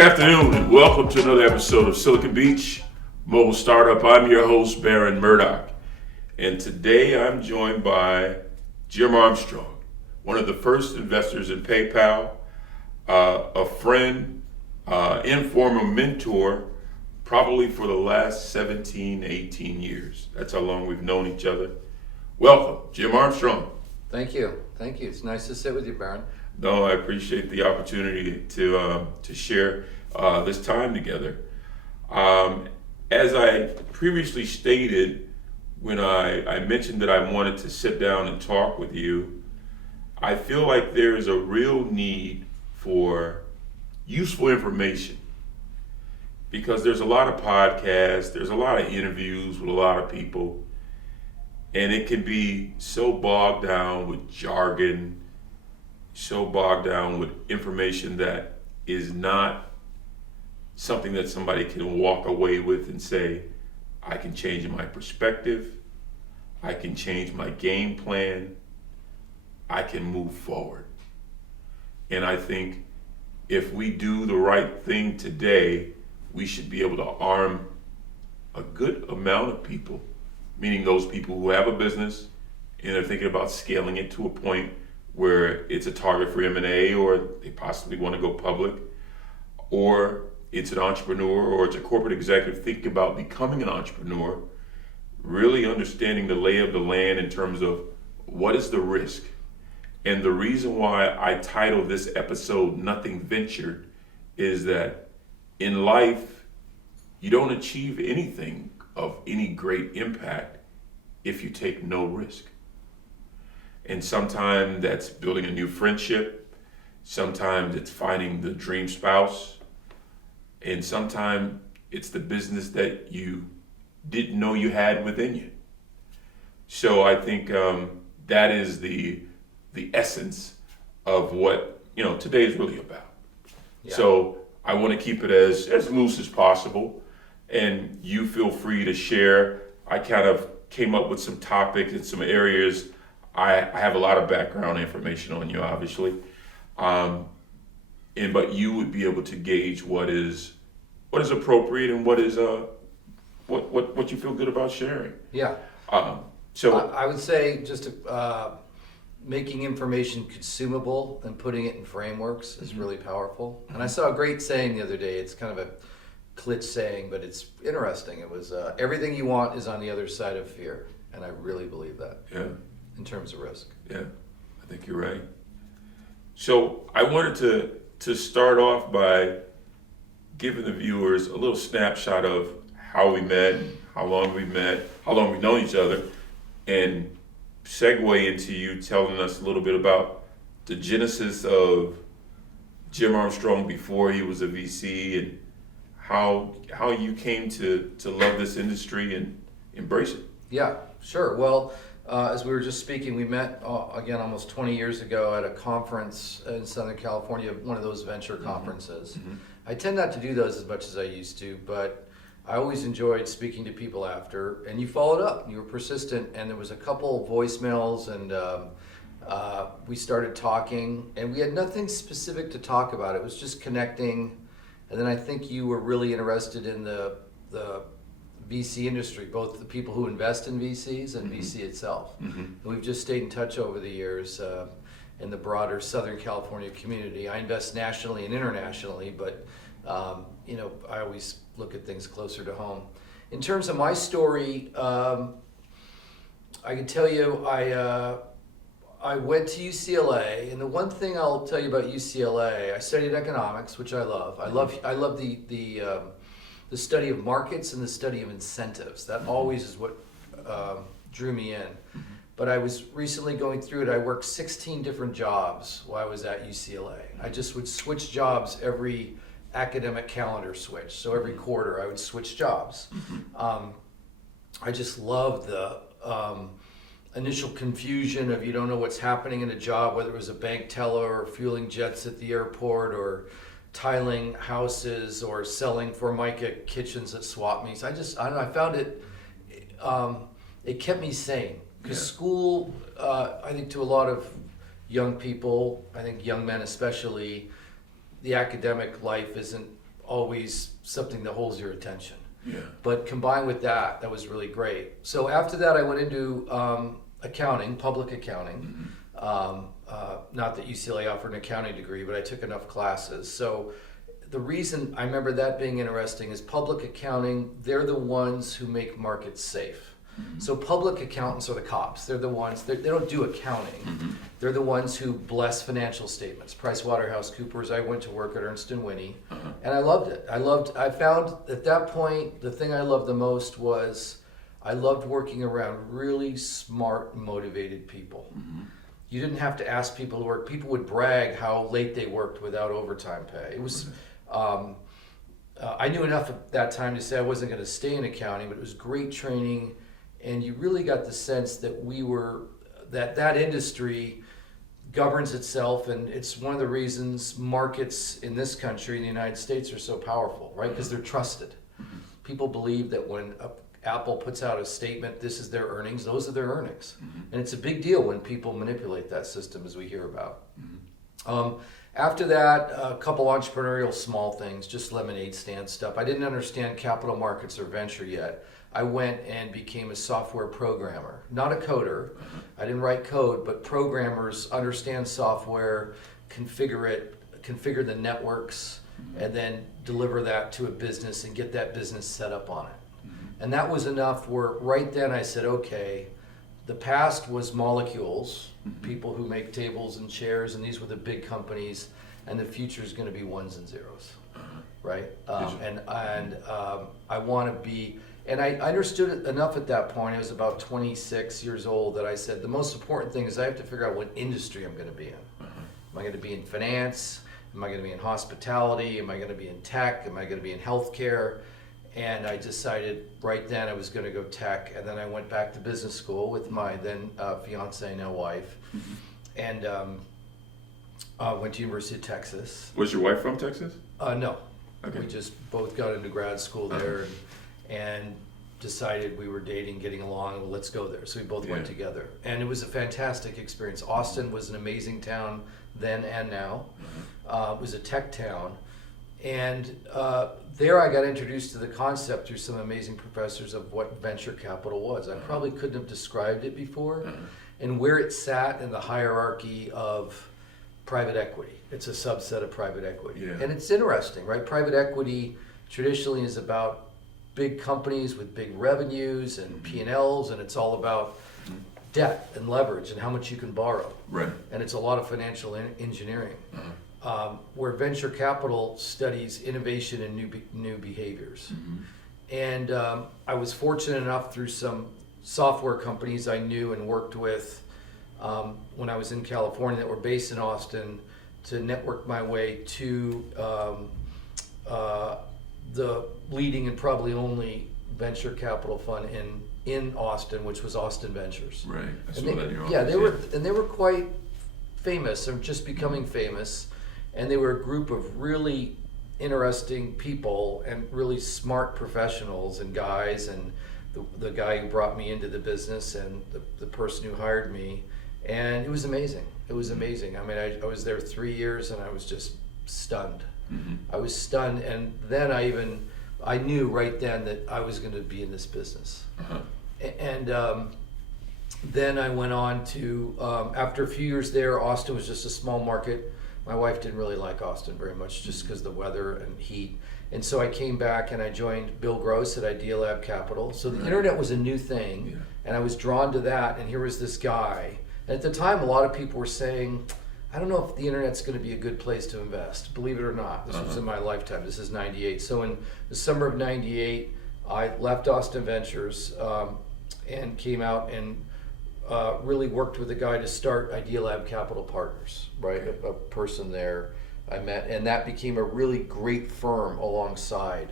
afternoon, and welcome to another episode of Silicon Beach Mobile Startup. I'm your host, Baron Murdoch, and today I'm joined by Jim Armstrong, one of the first investors in PayPal, a friend, informal mentor, probably for the last 17, 18 years. That's how long we've known each other. Welcome, Jim Armstrong. Thank you. It's nice to sit with you, Baron. No, I appreciate the opportunity to share this time together. As I previously stated, when I mentioned that I wanted to sit down and talk with you, I feel like there is a real need for useful information, because there's a lot of podcasts, there's a lot of interviews with a lot of people, and it can be so bogged down with jargon, so bogged down with information that is not something that somebody can walk away with and say, I can change my perspective, I can change my game plan, I can move forward. And I think if we do the right thing today, we should be able to arm a good amount of people, meaning those people who have a business and are thinking about scaling it to a point where it's a target for M&A, or they possibly want to go public, or it's an entrepreneur or it's a corporate executive thinking about becoming an entrepreneur, really understanding the lay of the land in terms of what is the risk. And the reason why I titled this episode Nothing Ventured is that in life, you don't achieve anything of any great impact if you take no risk. And sometimes that's building a new friendship, sometimes it's finding the dream spouse, and sometimes it's the business that you didn't know you had within you. So I think that is the essence of what today is really about. Yeah. So I want to keep it as loose as possible, and you feel free to share. I kind of came up with some topics and some areas. I have a lot of background information on you, obviously, but you would be able to gauge what is appropriate and what is what you feel good about sharing. Yeah. So I would say just making information consumable and putting it in frameworks is really powerful. And I saw a great saying the other day. It's kind of a clit saying, but it's interesting. It was everything you want is on the other side of fear, and I really believe that. Yeah. In terms of risk. Yeah, I think you're right. So I wanted to start off by giving the viewers a little snapshot of how we met, how long we've known each other, and segue into you telling us a little bit about the genesis of Jim Armstrong before he was a VC, and how you came to love this industry and embrace it. Yeah, sure. Well, as we were just speaking, we met again almost 20 years ago at a conference in Southern California, one of those venture conferences. Mm-hmm. I tend not to do those as much as I used to, but I always enjoyed speaking to people after. And you followed up, you were persistent, and there was a couple voicemails, and we started talking, and we had nothing specific to talk about. It was just connecting. And then I think you were really interested in the VC industry, both the people who invest in VCs and VC itself. Mm-hmm. And we've just stayed in touch over the years in the broader Southern California community. I invest nationally and internationally, but I always look at things closer to home. In terms of my story, I can tell you I went to UCLA, and the one thing I'll tell you about UCLA, I studied economics, which I love. I love the study of markets and the study of incentives. That always is what drew me in. Mm-hmm. But I was recently going through it. I worked 16 different jobs while I was at UCLA. I just would switch jobs every academic calendar switch. So every quarter I would switch jobs. Mm-hmm. I just love the initial confusion of you don't know what's happening in a job, whether it was a bank teller or fueling jets at the airport or tiling houses or selling Formica kitchens at swap meets. I don't know, I found it kept me sane. Because school, I think to a lot of young people, I think young men especially, the academic life isn't always something that holds your attention. Yeah. But combined with that, that was really great. So after that, I went into accounting, public accounting. Not that UCLA offered an accounting degree, but I took enough classes. So the reason I remember that being interesting is public accounting, they're the ones who make markets safe. So public accountants are the cops. They're the ones, they don't do accounting. They're the ones who bless financial statements. PricewaterhouseCoopers, I went to work at Ernst & Whinney, and I loved it. I found at that point, the thing I loved the most was I loved working around really smart, motivated people. You didn't have to ask people to work. People would brag how late they worked without overtime pay. It was, I knew enough at that time to say I wasn't going to stay in accounting, but it was great training. And you really got the sense that that industry governs itself, and it's one of the reasons markets in this country, in the United States, are so powerful, right? Because they're trusted. People believe that when Apple puts out a statement, this is their earnings, those are their earnings. And it's a big deal when people manipulate that system, as we hear about. After that, a couple entrepreneurial small things, just lemonade stand stuff. I didn't understand capital markets or venture yet. I went and became a software programmer, not a coder. I didn't write code, but programmers understand software, configure the networks, and then deliver that to a business and get that business set up on it. And that was enough where right then I said, okay, the past was molecules, people who make tables and chairs, and these were the big companies, and the future is going to be ones and zeros, right? And I want to be. And I understood it enough at that point, I was about 26 years old, that I said the most important thing is I have to figure out what industry I'm going to be in. Am I going to be in finance? Am I going to be in hospitality? Am I going to be in tech? Am I going to be in healthcare? And I decided right then I was going to go tech, and then I went back to business school with my then fiance, now wife, and went to University of Texas. Was your wife from Texas? No. Okay. We just both got into grad school there. And decided we were dating, getting along, well, let's go there. So we both went together. And it was a fantastic experience. Austin was an amazing town then and now. It was a tech town. And there I got introduced to the concept through some amazing professors of what venture capital was. I probably couldn't have described it before. And where it sat in the hierarchy of private equity. It's a subset of private equity. And it's interesting, right? Private equity traditionally is about big companies with big revenues and P&Ls, and it's all about debt and leverage and how much you can borrow. Right. And it's a lot of financial engineering. Where venture capital studies innovation and new behaviors. And I was fortunate enough through some software companies I knew and worked with when I was in California that were based in Austin to network my way to the leading and probably only venture capital fund in Austin, which was Austin Ventures. Right. I saw that in your office. Yeah, they were quite famous, or just becoming famous, and they were a group of really interesting people and really smart professionals and guys, and the guy who brought me into the business and the person who hired me, and it was amazing. It was amazing. I mean, I was there 3 years and I was just stunned. I was stunned, and then I knew right then that I was going to be in this business. And then I went on to, after a few years there, Austin was just a small market. My wife didn't really like Austin very much just because of the weather and heat. And so I came back and I joined Bill Gross at Idea Lab Capital. So the internet was a new thing, and I was drawn to that, and here was this guy. And at the time, a lot of people were saying, I don't know if the internet's going to be a good place to invest, believe it or not. This was in my lifetime. This is 98. So in the summer of 98, I left Austin Ventures and came out and really worked with a guy to start Idea Lab Capital Partners, right? A person there I met, and that became a really great firm alongside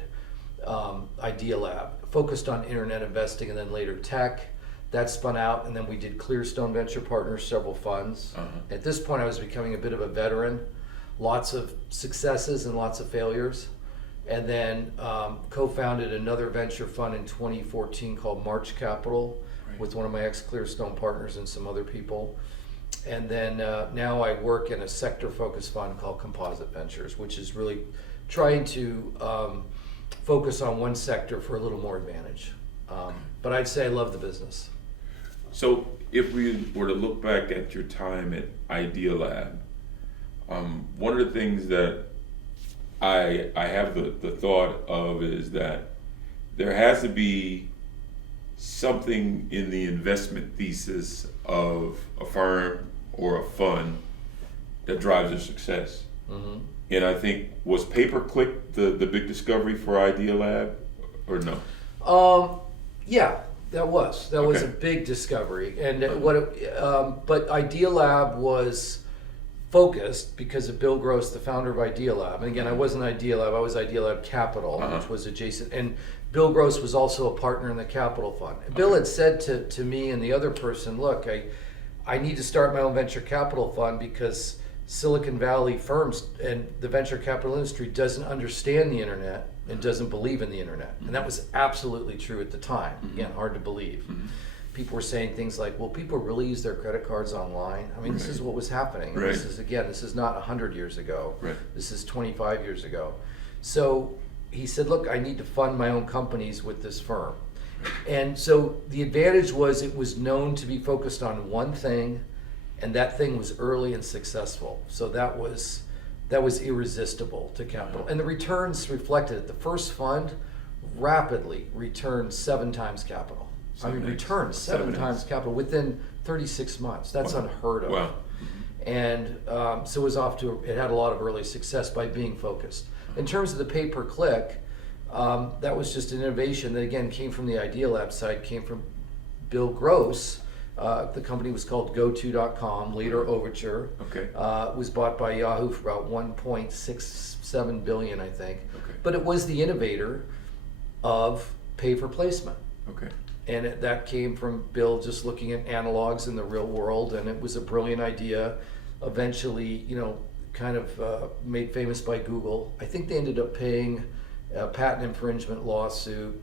Idea Lab, focused on internet investing and then later tech. That spun out, and then we did Clearstone Venture Partners, several funds. At this point, I was becoming a bit of a veteran, lots of successes and lots of failures, and then co-founded another venture fund in 2014 called March Capital with one of my ex-Clearstone partners and some other people. And then now I work in a sector-focused fund called Composite Ventures, which is really trying to focus on one sector for a little more advantage. But I'd say I love the business. So if we were to look back at your time at Idea Lab, one of the things that I have the thought of is that there has to be something in the investment thesis of a firm or a fund that drives their success. Mm-hmm. And I think, was pay-per-click the big discovery for Idea Lab, or no? Yeah, that was a Okay. big discovery, and but Idea Lab was focused because of Bill Gross, the founder of Idea Lab. And again, I wasn't Idea Lab; I was Idea Lab Capital, which was adjacent. And Bill Gross was also a partner in the Capital Fund. And Bill had said to me and the other person, "Look, I need to start my own venture capital fund because Silicon Valley firms and the venture capital industry doesn't understand the internet and doesn't believe in the internet." And that was absolutely true at the time. Again, hard to believe. People were saying things like, "Will people really use their credit cards online?" I mean, this is what was happening. Right. This is not 100 years ago. Right. This is 25 years ago. So he said, "Look, I need to fund my own companies with this firm." And so the advantage was it was known to be focused on one thing, and that thing was early and successful. So that was irresistible to capital. And the returns reflected it. The first fund rapidly returned 7 times capital. Returned seven times capital within 36 months. That's unheard of. Wow. And so it had a lot of early success by being focused. In terms of the pay-per-click, that was just an innovation that again came from the Idea Lab side, came from Bill Gross. The company was called GoTo.com, later Overture. Okay. Was bought by Yahoo for about 1.67 billion, I think. Okay. But it was the innovator of pay for placement. Okay. And that came from Bill just looking at analogs in the real world, and it was a brilliant idea. Eventually, kind of made famous by Google. I think they ended up paying a patent infringement lawsuit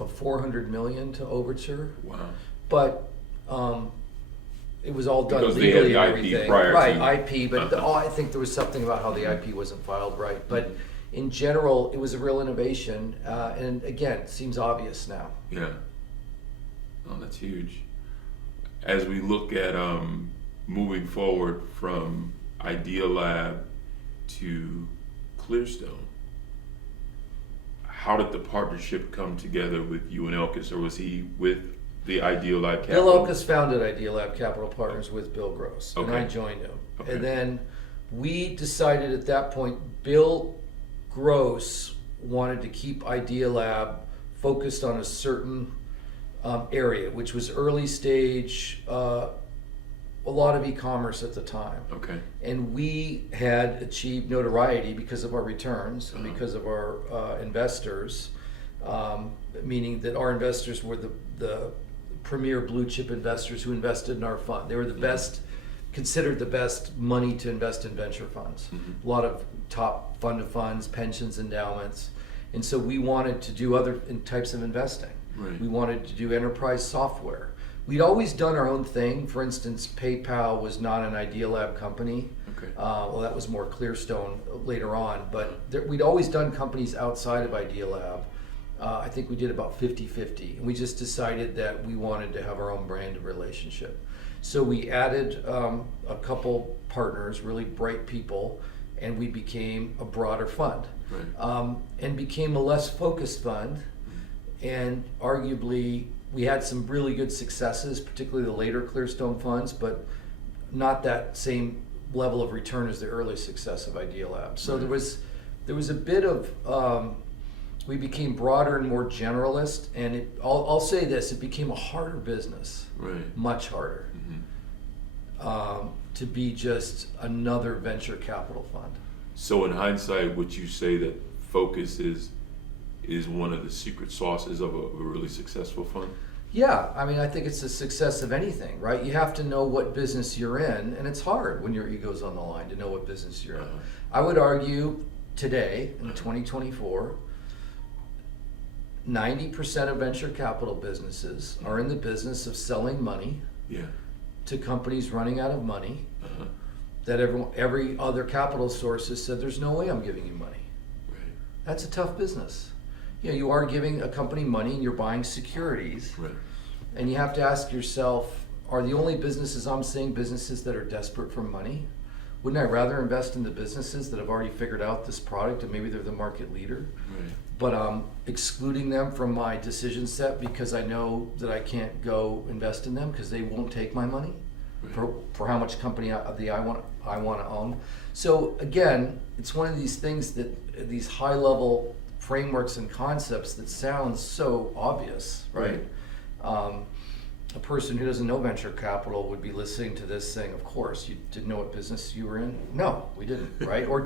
of 400 million to Overture. Wow. But it was all done Because they legally had and the IP everything. prior Right, to- IP. But I think there was something about how the IP wasn't filed right. But in general, it was a real innovation. And again, it seems obvious now. Yeah. Oh, that's huge. As we look at moving forward from Idea Lab to Clearstone, how did the partnership come together with you and Elkis, or was he with the Idea Lab Capital? Bill Elkis founded Idea Lab Capital Partners with Bill Gross, and Okay. I joined him. Okay. And then we decided at that point, Bill Gross wanted to keep Idea Lab focused on a certain area, which was early stage, a lot of e-commerce at the time. Okay. And we had achieved notoriety because of our returns and because of our investors, meaning that our investors were the premier blue chip investors who invested in our fund. They were the best, considered the best money to invest in venture funds. A lot of top fund of funds, pensions, endowments. And so we wanted to do other types of investing. Right. We wanted to do enterprise software. We'd always done our own thing. For instance, PayPal was not an Idea Lab company. Okay. Well, that was more Clearstone later on. But we'd always done companies outside of Idea Lab. I think we did about 50-50. And we just decided that we wanted to have our own brand of relationship. So we added a couple partners, really bright people, and we became a broader fund. Right. And became a less focused fund. And arguably, we had some really good successes, particularly the later Clearstone funds, but not that same level of return as the early success of Idea Lab. So there was a bit of we became broader and more generalist, and I'll say this: it became a harder business, Right. much harder, to be just another venture capital fund. So in hindsight, would you say that focus is one of the secret sauces of a really successful fund? Yeah, I mean, I think it's the success of anything, right? You have to know what business you're in, and it's hard when your ego's on the line to know what business you're in. I would argue today, in 2024, 90% of venture capital businesses are in the business of selling money Yeah. to companies running out of money Uh-huh. that every other capital source has said, there's no way I'm giving you money. That's a tough business. You are giving a company money and you're buying securities. Right. And you have to ask yourself, are the only businesses I'm seeing businesses that are desperate for money? Wouldn't I rather invest in the businesses that have already figured out this product and maybe they're the market leader? Right. But I'm excluding them from my decision set because I know that I can't go invest in them because they won't take my money for how much company I want to own. So again, it's one of these things that these high level frameworks and concepts that sound so obvious, right? A person who doesn't know venture capital would be listening to this saying, of course, you didn't know what business you were in? No, we didn't, right? Or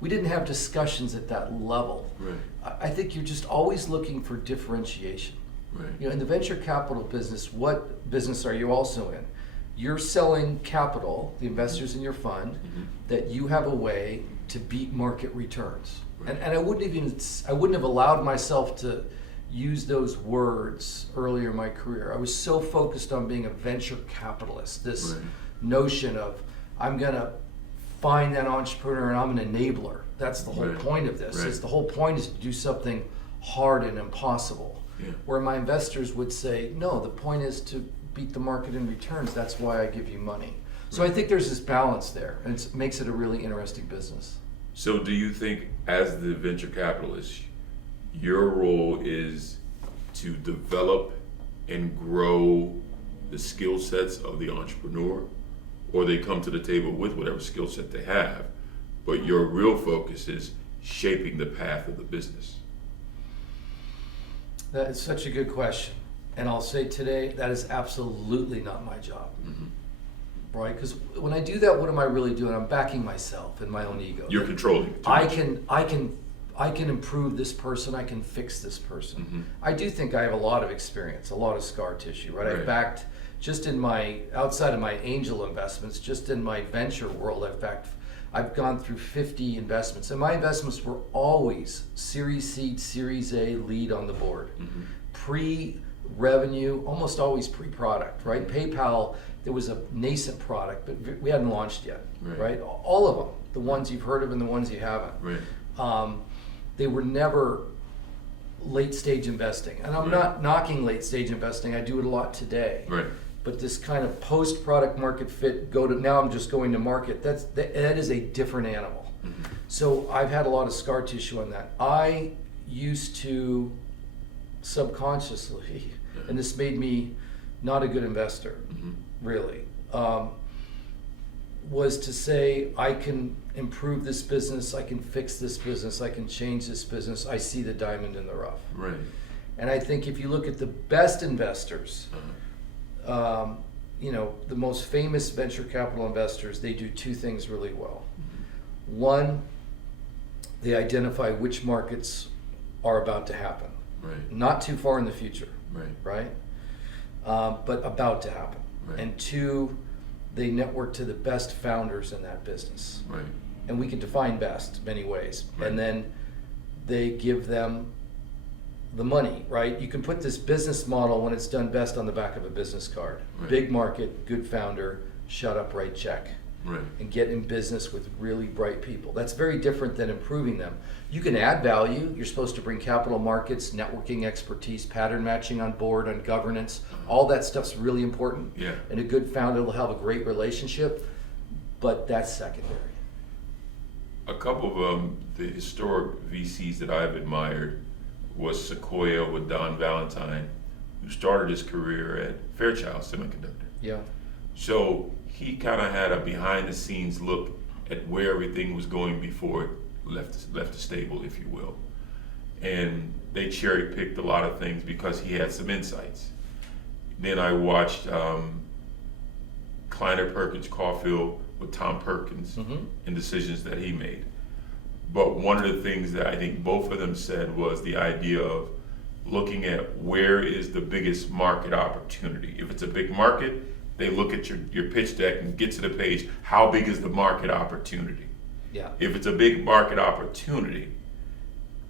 we didn't have discussions at that level. Right. I think you're just always looking for differentiation. Right. In the venture capital business, what business are you also in? You're selling capital, the investors in your fund, that you have a way to beat market returns. Right. And I wouldn't have allowed myself to use those words earlier in my career. I was so focused on being a venture capitalist, this notion of I'm gonna find that entrepreneur and I'm an enabler. That's the whole point of this. Is the whole point is to do something hard and impossible. Yeah. Where my investors would say, no, the point is to beat the market in returns. That's why I give you money. So I think there's this balance there, and it makes it a really interesting business. So do you think, as the venture capitalist, your role is to develop and grow the skill sets of the entrepreneur, or they come to the table with whatever skill set they have, but your real focus is shaping the path of the business? That is such a good question. And I'll say today, that is absolutely not my job. Right? Because when I do that, what am I really doing? I'm backing myself and my own ego. You're controlling. I can improve this person. I can fix this person. I do think I have a lot of experience, a lot of scar tissue. Right? I've backed just in outside of my angel investments, just in my venture world, I've gone through 50 investments, and my investments were always Series C, Series A, lead on the board, pre-revenue, almost always pre-product. Right? PayPal. There was a nascent product, but we hadn't launched yet, right? All of them, the ones you've heard of and the ones you haven't. They were never late stage investing. And I'm not knocking late stage investing, I do it a lot today. But this kind of post product market fit, now I'm just going to market, that is a different animal. So I've had a lot of scar tissue on that. I used to subconsciously, and this made me not a good investor, really, was to say, I can improve this business, I can fix this business, I can change this business, I see the diamond in the rough. And I think if you look at the best investors, the most famous venture capital investors, they do two things really well. One, they identify which markets are about to happen. Not too far in the future, right? But about to happen. And two, they network to the best founders in that business. And we can define best many ways. And then they give them the money, right? You can put this business model when it's done best on the back of a business card. Big market, good founder, shut up, write check. And get in business with really bright people. That's very different than improving them. You can add value. You're supposed to bring capital markets, networking expertise, pattern matching on board, on governance. All that stuff's really important. And a good founder will have a great relationship, but that's secondary. A couple of the historic VCs that I've admired was Sequoia with Don Valentine, who started his career at Fairchild Semiconductor. So he kind of had a behind-the-scenes look at where everything was going before it left the stable, if you will. And they cherry-picked a lot of things because he had some insights. Then I watched Kleiner Perkins Caulfield with Tom Perkins and decisions that he made. But one of the things that I think both of them said was the idea of looking at where is the biggest market opportunity. If it's a big market, they look at your pitch deck and get to the page, how big is the market opportunity? If it's a big market opportunity,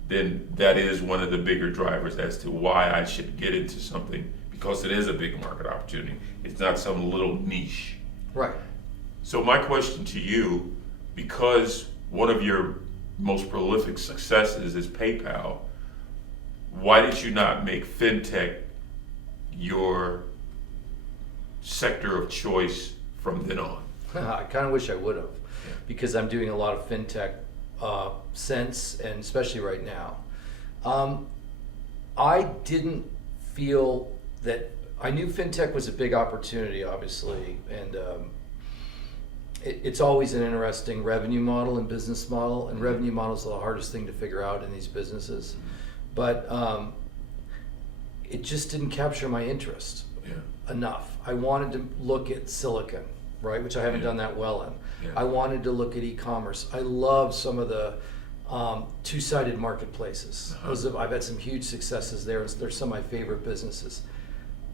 then that is one of the bigger drivers as to why I should get into something, because it is a big market opportunity. It's not some little niche. So my question to you, because one of your most prolific successes is PayPal. Why did you not make fintech your sector of choice from then on? I kind of wish I would have, because I'm doing a lot of fintech since, and especially right now. I didn't feel that, I knew fintech was a big opportunity, obviously, and it's always an interesting revenue model and business model, and revenue models are the hardest thing to figure out in these businesses. But it just didn't capture my interest enough. I wanted to look at silicon, right, which I haven't done that well in. I wanted to look at e-commerce. I love some of the two-sided marketplaces. I've had some huge successes there. They're some of my favorite businesses.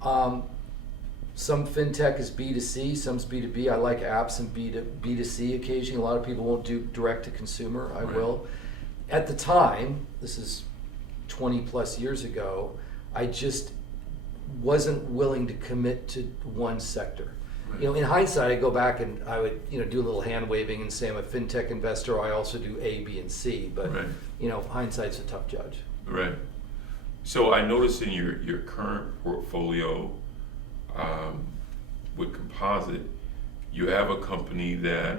Some fintech is B2C, some's B2B. I like apps and B2C occasionally. A lot of people won't do direct to consumer. I will. At the time, this is 20 plus years ago, I just wasn't willing to commit to one sector. You know, in hindsight, I go back and I would, do a little hand waving and say I'm a fintech investor. I also do A, B, and C. But hindsight's a tough judge. Right. So I noticed in your current portfolio with Composite, you have a company that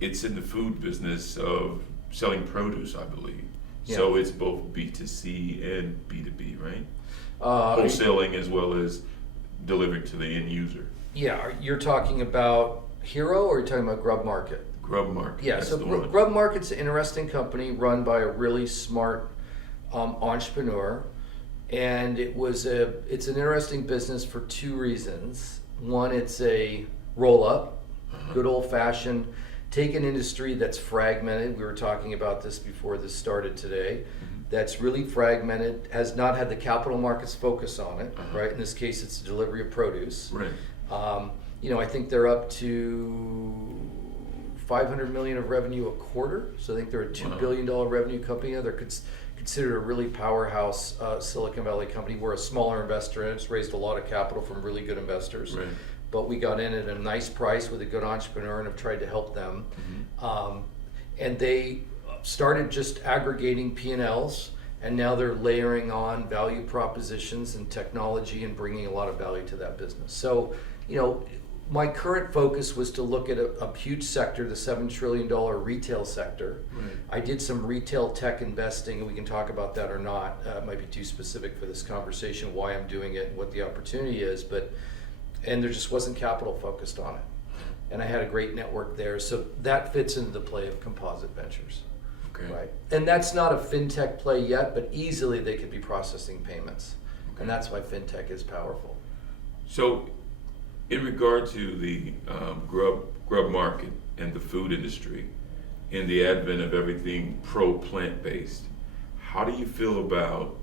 it's in the food business of selling produce, I believe. Yeah. So it's both B2C and B2B, right? Wholesaling as well as delivering to the end user. Yeah, you're talking about Hero, or you're talking about Grub Market? Grub Market. Yeah, so Grub Market's an interesting company run by a really smart entrepreneur, and it's an interesting business for two reasons. One, it's a roll-up, good old-fashioned, take an industry that's fragmented. We were talking about this before this started today. That's really fragmented, has not had the capital markets focus on it, right? In this case, it's the delivery of produce. Right. I think they're up to $500 million of revenue a quarter. So I think they're a $2 billion revenue company. They're considered a really powerhouse Silicon Valley company. We're a smaller investor in it. It's raised a lot of capital from really good investors. Right. But we got in at a nice price with a good entrepreneur and have tried to help them. And they started just aggregating P&Ls, and now they're layering on value propositions and technology and bringing a lot of value to that business. So, my current focus was to look at a huge sector, the $7 trillion retail sector. Right. I did some retail tech investing, and we can talk about that or not. It might be too specific for this conversation, why I'm doing it and what the opportunity is, and there just wasn't capital focused on it. And I had a great network there, so that fits into the play of Composite Ventures. Okay. Right. And that's not a fintech play yet, but easily they could be processing payments. And that's why fintech is powerful. So, in regard to the grub market and the food industry, in the advent of everything plant-based, how do you feel about,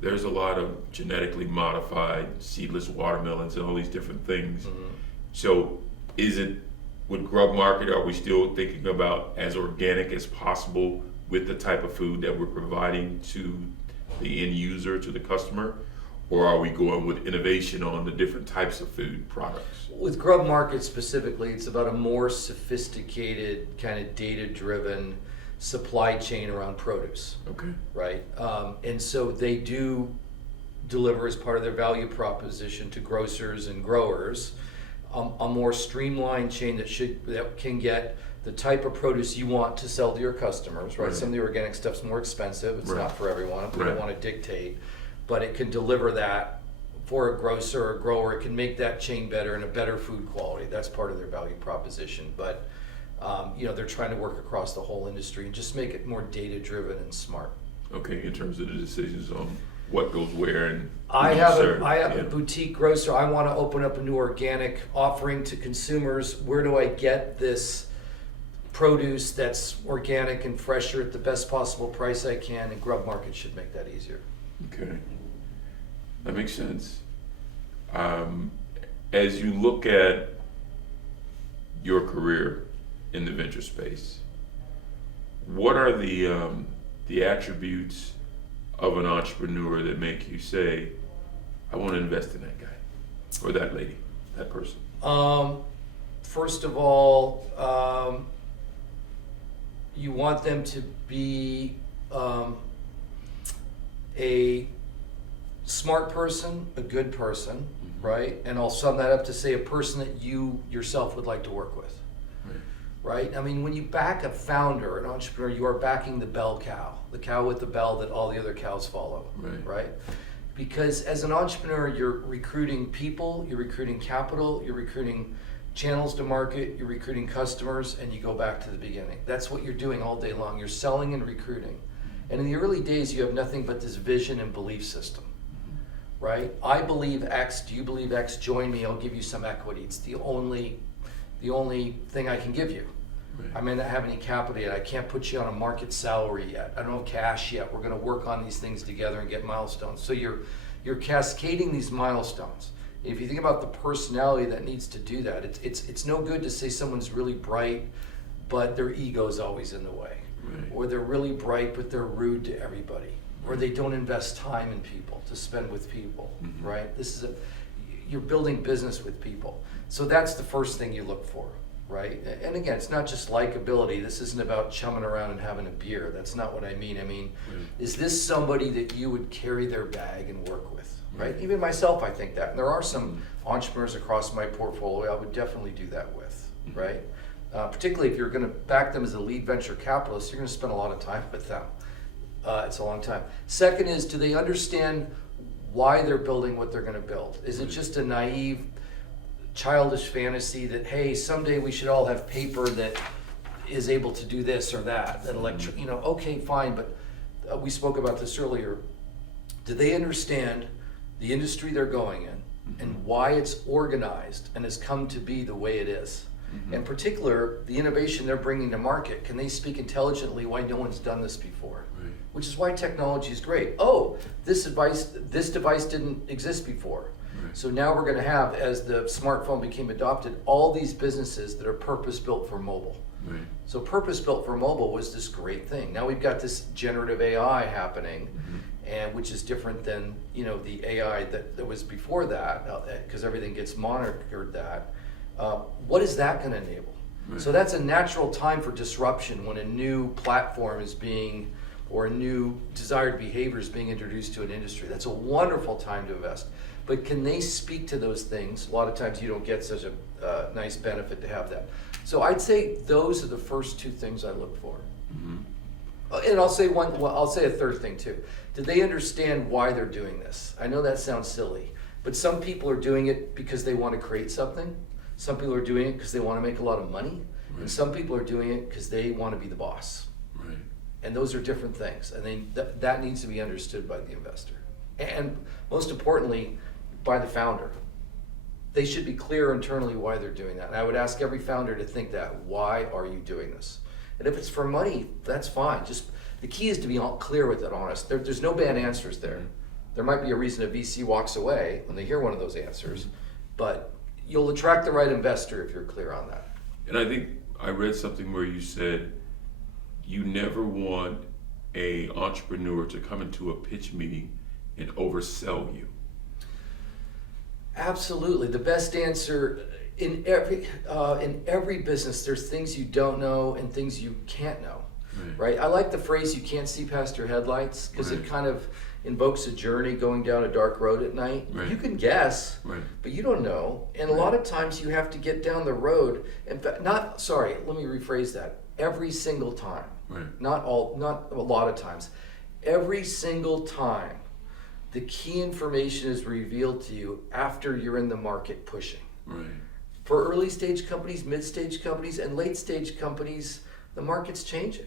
there's a lot of genetically modified seedless watermelons and all these different things. So with Grub Market, are we still thinking about as organic as possible with the type of food that we're providing to the end user, to the customer? Or are we going with innovation on the different types of food products? With Grub Market specifically, it's about a more sophisticated, kind of data-driven supply chain around produce. Okay. Right? And so they do deliver, as part of their value proposition to grocers and growers, a more streamlined chain that can get the type of produce you want to sell to your customers, right? Some of the organic stuff's more expensive. It's not for everyone. We don't want to dictate. But it can deliver that for a grocer or a grower. It can make that chain better and a better food quality. That's part of their value proposition. But they're trying to work across the whole industry and just make it more data-driven and smart. Okay, in terms of the decisions on what goes where and I have a boutique grocer. I want to open up a new organic offering to consumers. Where do I get this produce that's organic and fresher at the best possible price I can? And Grub Market should make that easier. Okay, that makes sense. As you look at your career in the venture space, what are the attributes of an entrepreneur that make you say, I want to invest in that guy or that lady, that person? First of all, You want them to be a smart person, a good person, right? And I'll sum that up to say a person that you yourself would like to work with, right? I mean, when you back a founder, an entrepreneur, you are backing the bell cow, the cow with the bell that all the other cows follow, right? Because as an entrepreneur, you're recruiting people, you're recruiting capital, you're recruiting channels to market, you're recruiting customers, and you go back to the beginning. That's what you're doing all day long. You're selling and recruiting. And in the early days, you have nothing but this vision and belief system, right? I believe X, do you believe X? Join me, I'll give you some equity. It's the only thing I can give you. I may not have any capital yet. I can't put you on a market salary yet. I don't have cash yet. We're gonna work on these things together and get milestones. So you're cascading these milestones. If you think about the personality that needs to do that, it's no good to say someone's really bright, but their ego's always in the way. Or they're really bright, but they're rude to everybody. Or they don't invest time in people to spend with people, right? You're building business with people. So that's the first thing you look for, right? And again, it's not just likability. This isn't about chumming around and having a beer. That's not what I mean. I mean, is this somebody that you would carry their bag and work with, right? Even myself, I think that. And there are some entrepreneurs across my portfolio I would definitely do that with, right? Particularly if you're going to back them as a lead venture capitalist, you're going to spend a lot of time with them. It's a long time. Second is, do they understand why they're building what they're going to build? Is it just a naive, childish fantasy that, hey, someday we should all have paper that is able to do this or that, okay, fine, but we spoke about this earlier. Do they understand the industry they're going in and why it's organized and has come to be the way it is? In particular, the innovation they're bringing to market, can they speak intelligently why no one's done this before? Which is why technology is great. Oh, this device didn't exist before. So now we're going to have, as the smartphone became adopted, all these businesses that are purpose-built for mobile. So purpose-built for mobile was this great thing. Now we've got this generative AI happening, and which is different than the AI that was before that, because everything gets monitored that. What is that going to enable? So that's a natural time for disruption when a new platform is being, or a new desired behavior is being introduced to an industry. That's a wonderful time to invest. But can they speak to those things? A lot of times you don't get such a nice benefit to have that. So I'd say those are the first two things I look for. And I'll say a third thing too. Do they understand why they're doing this? I know that sounds silly, but some people are doing it because they want to create something. Some people are doing it because they want to make a lot of money. And some people are doing it because they want to be the boss. And those are different things. And that needs to be understood by the investor. And most importantly, by the founder. They should be clear internally why they're doing that. And I would ask every founder to think that, why are you doing this? And if it's for money, that's fine. Just the key is to be all clear with it, honest. There's no bad answers there. There might be a reason a VC walks away when they hear one of those answers, but you'll attract the right investor if you're clear on that. And I think I read something where you said you never want an entrepreneur to come into a pitch meeting and oversell you. Absolutely. The best answer in every business, there's things you don't know and things you can't know, right? I like the phrase, you can't see past your headlights, because it kind of invokes a journey going down a dark road at night. You can guess, but you don't know. And a lot of times you have to get down the road. In fact, let me rephrase that. Every single time, not a lot of times, every single time, the key information is revealed to you after you're in the market pushing. For early stage companies, mid stage companies, and late stage companies, the market's changing,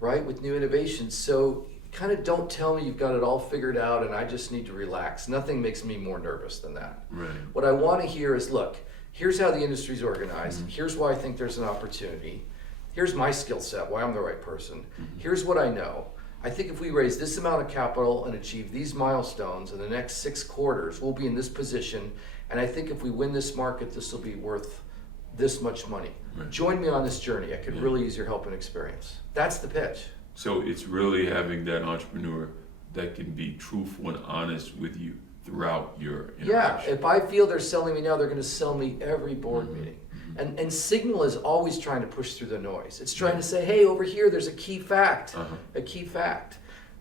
right, with new innovations. So kind of don't tell me you've got it all figured out and I just need to relax. Nothing makes me more nervous than that. What I want to hear is, look, here's how the industry's organized. Here's why I think there's an opportunity. Here's my skill set, why I'm the right person. Here's what I know. I think if we raise this amount of capital and achieve these milestones in the next 6 quarters, we'll be in this position. And I think if we win this market, this will be worth this much money. Join me on this journey. I could really use your help and experience. That's the pitch. So it's really having that entrepreneur that can be truthful and honest with you throughout your interaction. Yeah, if I feel they're selling me now, they're going to sell me every board meeting. And Signal is always trying to push through the noise. It's trying to say, hey, over here, there's a key fact,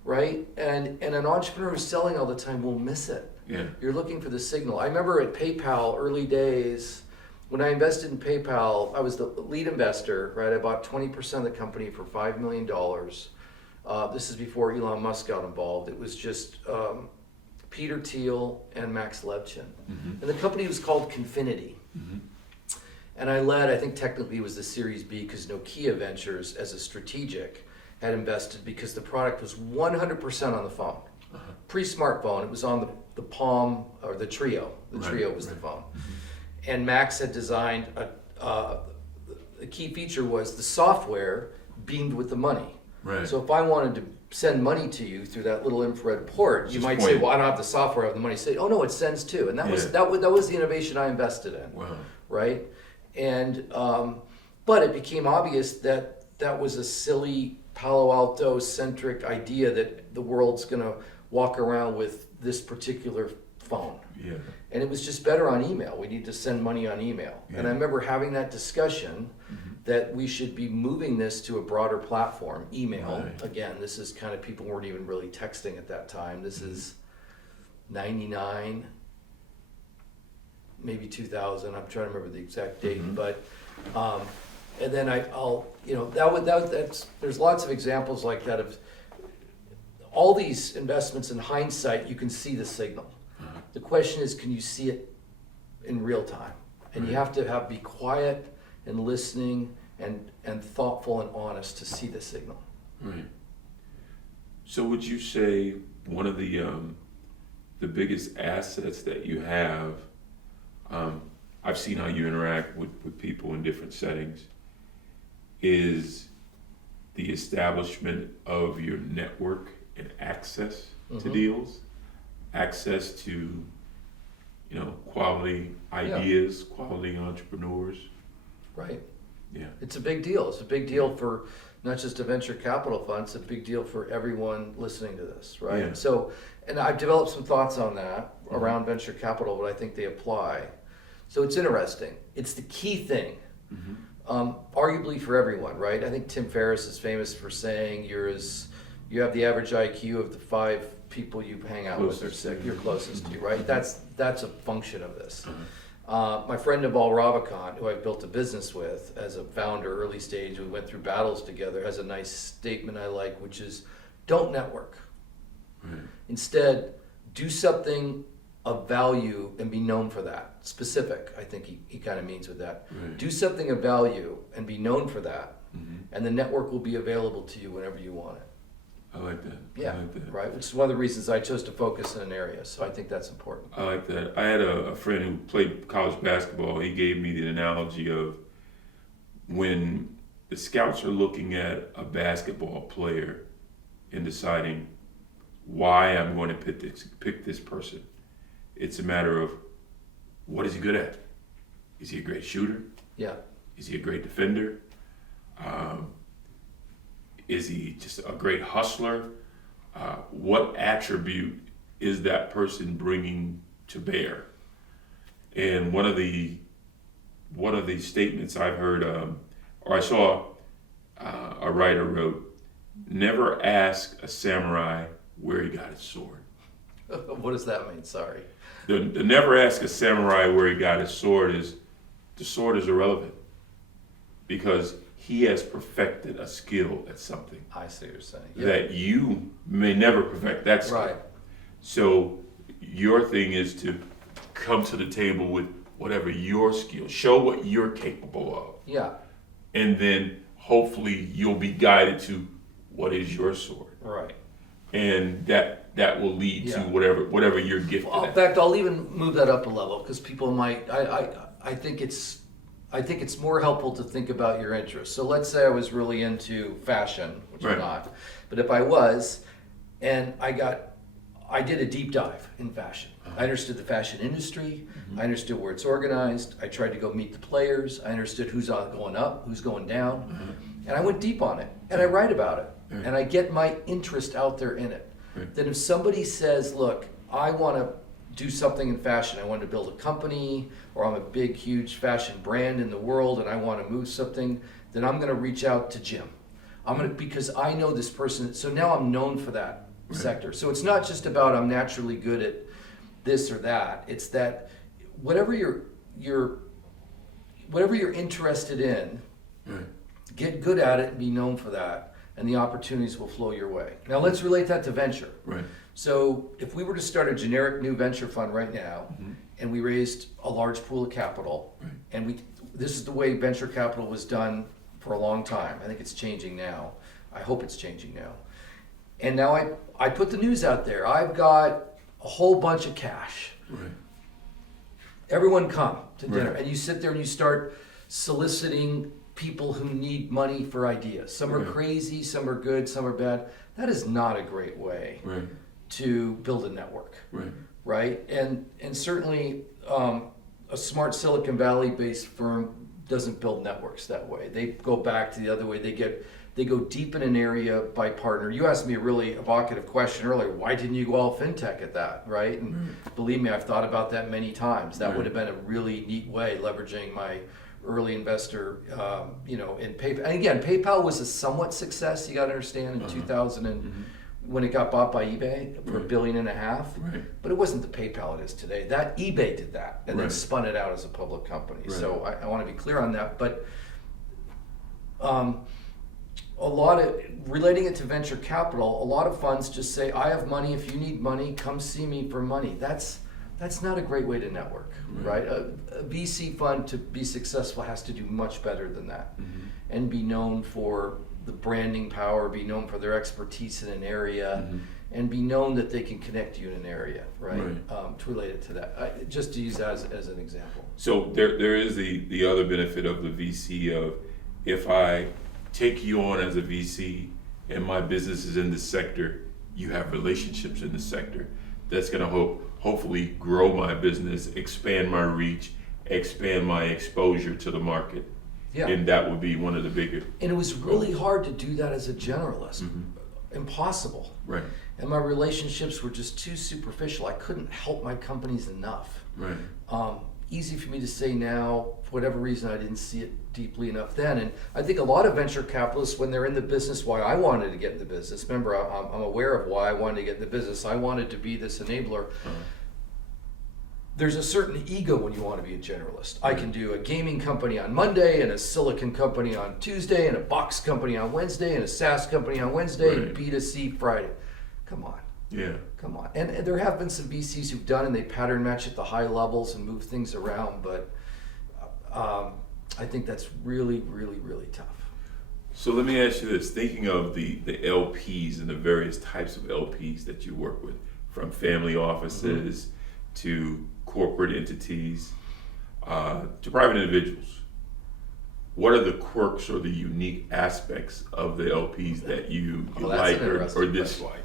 right? And an entrepreneur who's selling all the time will miss it. Yeah. You're looking for the signal. I remember at PayPal, early days, when I invested in PayPal, I was the lead investor, right? I bought 20% of the company for $5 million. This is before Elon Musk got involved. It was just Peter Thiel and Max Levchin. And the company was called Confinity. And I think technically it was the Series B because Nokia Ventures, as a strategic, had invested because the product was 100% on the phone. Pre-smartphone, it was on the Palm, or the Trio. The Trio was the phone. And Max had designed, the key feature was the software beamed with the money. Right. So if I wanted to send money to you through that little infrared port, you might say, well, I don't have the software, I have the money. Say, oh no, it sends too. And that was the innovation I invested in. Wow. Right? And, but it became obvious that that was a silly Palo Alto centric idea that the world's gonna walk around with this particular phone. Yeah. And it was just better on email. We need to send money on email. Yeah. And I remember having that discussion that we should be moving this to a broader platform, email. Right. Again, this is kind of, people weren't even really texting at that time. This is 99, maybe 2000. I'm trying to remember the exact date, but and then I'll there's lots of examples like that of all these investments. In hindsight, you can see the signal. The question is, can you see it in real time? And you have to be quiet and listening and thoughtful and honest to see the signal. Right. So would you say one of the biggest assets that you have, I've seen how you interact with people in different settings, is the establishment of your network and access to deals, access to, quality ideas, quality entrepreneurs. Right. Yeah. It's a big deal. It's a big deal for not just a venture capital fund, it's a big deal for everyone listening to this, right? Yeah. So, and I've developed some thoughts on that around venture capital, but I think they apply. So it's interesting. It's the key thing, arguably for everyone, right? I think Tim Ferriss is famous for saying you have the average IQ of the 5 people you hang out with or six, you're closest to, right? That's a function of this. My friend Naval Ravikant, who I built a business with as a founder, early stage, we went through battles together, has a nice statement I like, which is, don't network. Right. Instead, do something of value and be known for that. Specific, I think he kind of means with that. Right. Do something of value and be known for that, and the network will be available to you whenever you want it. I like that. Yeah, I like that. right, which is one of the reasons I chose to focus in an area, so I think that's important. I like that. I had a friend who played college basketball. He gave me the analogy of when the scouts are looking at a basketball player and deciding why I'm going to pick this person. It's a matter of, what is he good at? Is he a great shooter? Yeah. Is he a great defender? Is he just a great hustler? What attribute is that person bringing to bear? And one of the statements I've heard, or I saw a writer wrote, never ask a samurai where he got his sword. What does that mean? Sorry. The never ask a samurai where he got his sword is, the sword is irrelevant because he has perfected a skill at something I see what you're saying. that you may never perfect that skill. Right. So your thing is to come to the table with whatever your skill, show what you're capable of. Yeah. And then hopefully you'll be guided to what is your sword. Right. And that will lead to whatever you're gifted Well, in at. fact, I'll even move that up a level because people might. I think it's more helpful to think about your interests. So let's say I was really into fashion, which I'm not, but if I was, and I did a deep dive in fashion. I understood the fashion industry. I understood where it's organized. I tried to go meet the players. I understood who's going up, who's going down, and I went deep on it. And I write about it, and I get my interest out there in it. Then if somebody says, "Look, I want to do something in fashion. I wanted to build a company, or I'm a big, huge fashion brand in the world and I want to move something, then I'm going to reach out to Jim. Because I know this person, so now I'm known for that sector. So it's not just about I'm naturally good at this or that. It's that whatever you're interested in, get good at it and be known for that, and the opportunities will flow your way. Now let's relate that to venture. Right. So if we were to start a generic new venture fund right now, and we raised a large pool of capital, and this is the way venture capital was done for a long time. I think it's changing now. I hope it's changing now. And now I put the news out there. I've got a whole bunch of cash. Right. Everyone come to dinner. And you sit there and you start soliciting people who need money for ideas. Some are crazy, some are good, some are bad. That is not a great way to build a network. Right? And certainly a smart Silicon Valley based firm doesn't build networks that way. They go back to the other way. They go deep in an area by partner. You asked me a really evocative question earlier. Why didn't you go all fintech at that, right? And believe me, I've thought about that many times. That would have been a really neat way, leveraging my early investor, in PayPal. And again, PayPal was a somewhat success. You got to understand in 2000 when it got bought by eBay for $1.5 billion, but it wasn't the PayPal it is today. That eBay did that and then spun it out as a public company. So I want to be clear on that. But a lot of relating it to venture capital, a lot of funds just say, I have money. If you need money, come see me for money. That's not a great way to network, right? A VC fund to be successful has to do much better than that and be known for the branding power, be known for their expertise in an area, and be known that they can connect you in an area, right? To relate it to that. Just to use that as an example. So there is the other benefit of the VC of, if I take you on as a VC and my business is in this sector, you have relationships in the sector. That's going to hopefully grow my business, expand my reach, expand my exposure to the market. Yeah. And that would be one of the bigger. And it was really hard to do that as a generalist. Impossible. Right. And my relationships were just too superficial. I couldn't help my companies enough. Right. Easy for me to say now. For whatever reason, I didn't see it deeply enough then. And I think a lot of venture capitalists, when they're in the business, why I wanted to get in the business, remember, I'm aware of why I wanted to get in the business. I wanted to be this enabler. There's a certain ego when you want to be a generalist. I can do a gaming company on Monday and a silicon company on Tuesday and a box company on Wednesday and a SaaS company on Wednesday and B2C Friday. Come on. Yeah. Come on. And there have been some VCs who've done and they pattern match at the high levels and move things around, but I think that's really, really, really tough. So let me ask you this, thinking of the LPs and the various types of LPs that you work with, from family offices to corporate entities, to private individuals. What are the quirks or the unique aspects of the LPs that you like or dislike?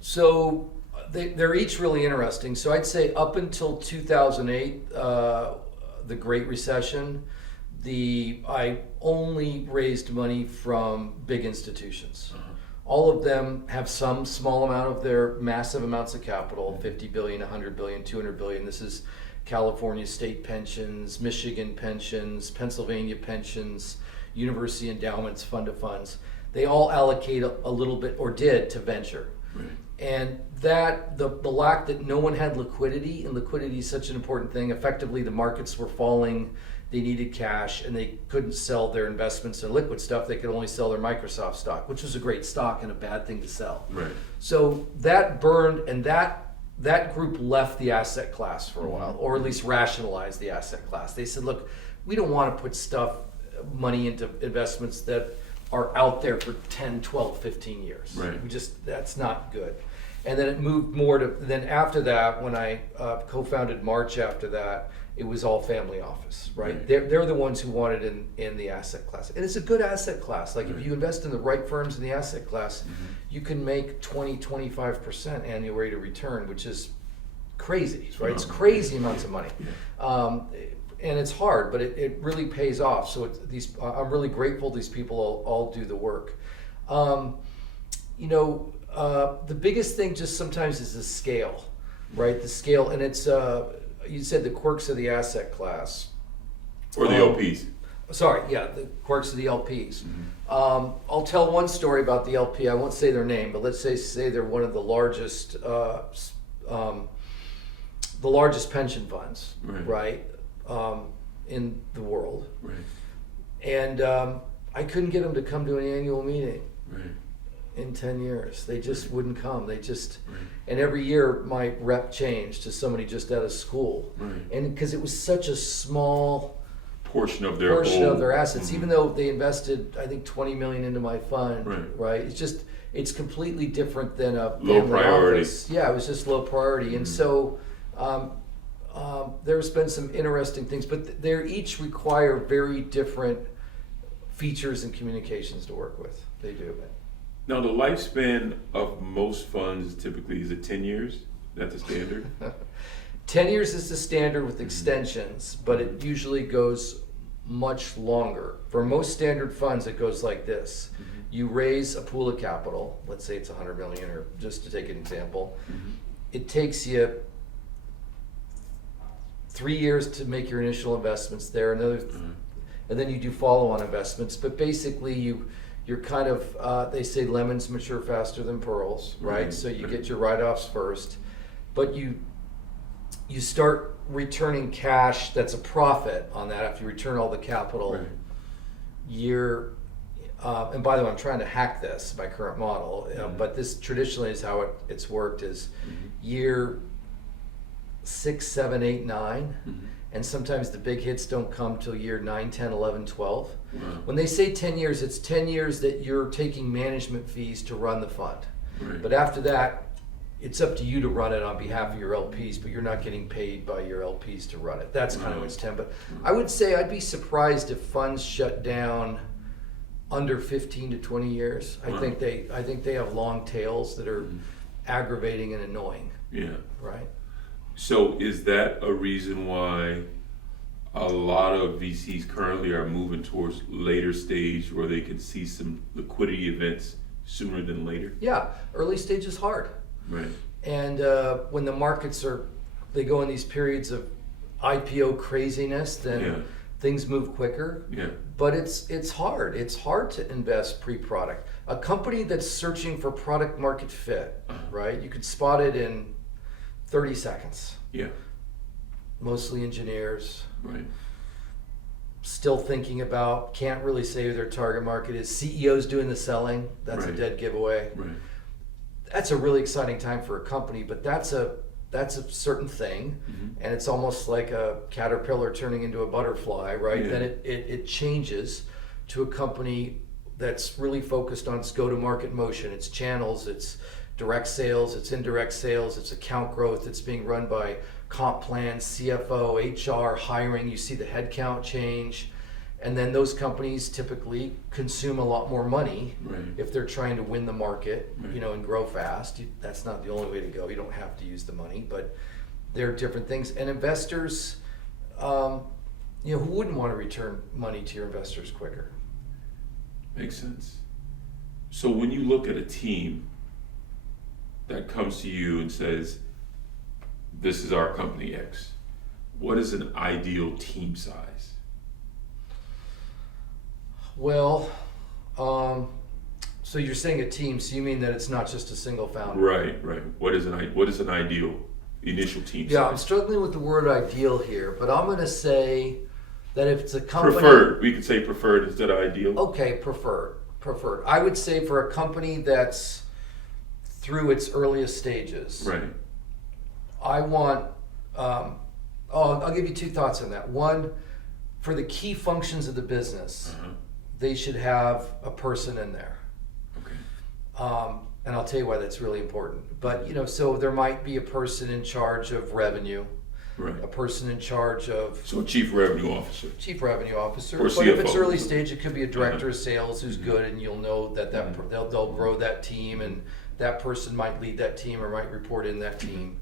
So they're each really interesting. So I'd say up until 2008, the Great Recession, I only raised money from big institutions. All of them have some small amount of their massive amounts of capital, 50 billion, 100 billion, 200 billion. This is California state pensions, Michigan pensions, Pennsylvania pensions, university endowments, fund of funds. They all allocate a little bit, or did, to venture. And that the lack that no one had liquidity, and liquidity is such an important thing. Effectively, the markets were falling. They needed cash, and they couldn't sell their investments or liquid stuff. They could only sell their Microsoft stock, which was a great stock and a bad thing to sell. So that burned, and that group left the asset class for a while, or at least rationalized the asset class. They said, look, we don't want to put money into investments that are out there for 10, 12, 15 years. That's not good. And then it moved more to, then after that, when I co-founded March after that, it was all family office, right? They're the ones who wanted in the asset class. And it's a good asset class. Like if you invest in the right firms in the asset class, you can make 20, 25% annual rate of return, which is crazy, right? It's crazy amounts of money. And it's hard, but it really pays off. So I'm really grateful these people all do the work. The biggest thing just sometimes is the scale. right? The scale, and it's, you said the quirks of the asset class. Or the LPs. Sorry, yeah, the quirks of the LPs. I'll tell one story about the LP. I won't say their name, but let's say they're one of the largest pension funds, right, in the world. Right. And I couldn't get them to come to an annual meeting Right. in 10 years. They just wouldn't come. They just, Right. and every year my rep changed to somebody just out of school. Right. And because it was such a small Portion of their assets, even though they invested, I think, 20 million into my fund, Right. It's completely different than a Low family priority. office. Yeah, it was just low priority. And so there's been some interesting things, but they each require very different features and communications to work with. They do. Now, the lifespan of most funds typically is 10 years. That's the standard. 10 years is the standard with extensions, but it usually goes much longer. For most standard funds, it goes like this. You raise a pool of capital, let's say it's 100 million, or just to take an example. It takes you 3 years to make your initial investments there, and then you do follow-on investments. But basically, you're kind of, they say lemons mature faster than pearls, right? So you get your write-offs first, but you start returning cash that's a profit on that after you return all the capital. And by the way, I'm trying to hack this, my current model, but this traditionally is how it's worked, is year 6, 7, 8, 9, and sometimes the big hits don't come till year 9, 10, 11, 12. When they say 10 years, it's 10 years that you're taking management fees to run the fund. But after that, it's up to you to run it on behalf of your LPs, but you're not getting paid by your LPs to run it. That's kind of what's 10. But I would say I'd be surprised if funds shut down under 15 to 20 years. I think they have long tails that are aggravating and annoying. Yeah. Right. So is that a reason why a lot of VCs currently are moving towards later stage where they can see some liquidity events sooner than later? Yeah, early stage is hard. Right. And when the markets they go in these periods of IPO craziness, then things move quicker. Yeah. But it's hard. It's hard to invest pre-product. A company that's searching for product market fit, right? You could spot it in 30 seconds. Yeah. Mostly engineers. Right. Still thinking about, can't really say who their target market is. CEOs doing the selling. That's a dead giveaway. Right. That's a really exciting time for a company, but that's a certain thing, and it's almost like a caterpillar turning into a butterfly, right? Yeah. Then it changes to a company that's really focused on its go-to-market motion, its channels, its direct sales, its indirect sales, its account growth. It's being run by comp plans, CFO, HR, hiring. You see the headcount change. And then those companies typically consume a lot more money if they're trying to win the market, and grow fast. That's not the only way to go. You don't have to use the money, but there are different things. And investors, who wouldn't want to return money to your investors quicker? Makes sense. So when you look at a team that comes to you and says, this is our company X, what is an ideal team size? Well, so you're saying a team, so you mean that it's not just a single founder? Right. What is an ideal initial team size? Yeah, I'm struggling with the word ideal here, but I'm going to say that if it's a company... Preferred. We could say preferred instead of ideal. Okay, preferred. I would say for a company that's through its earliest stages, Right. I want... I'll give you two thoughts on that. One, for the key functions of the business, they should have a person in there. Okay. And I'll tell you why that's really important. But, so there might be a person in charge of revenue, a person in charge of... So a chief revenue officer. Chief revenue officer. Or But CFO. if it's early stage, it could be a director of sales who's good, and you'll know that they'll grow that team, and that person might lead that team or might report in that team.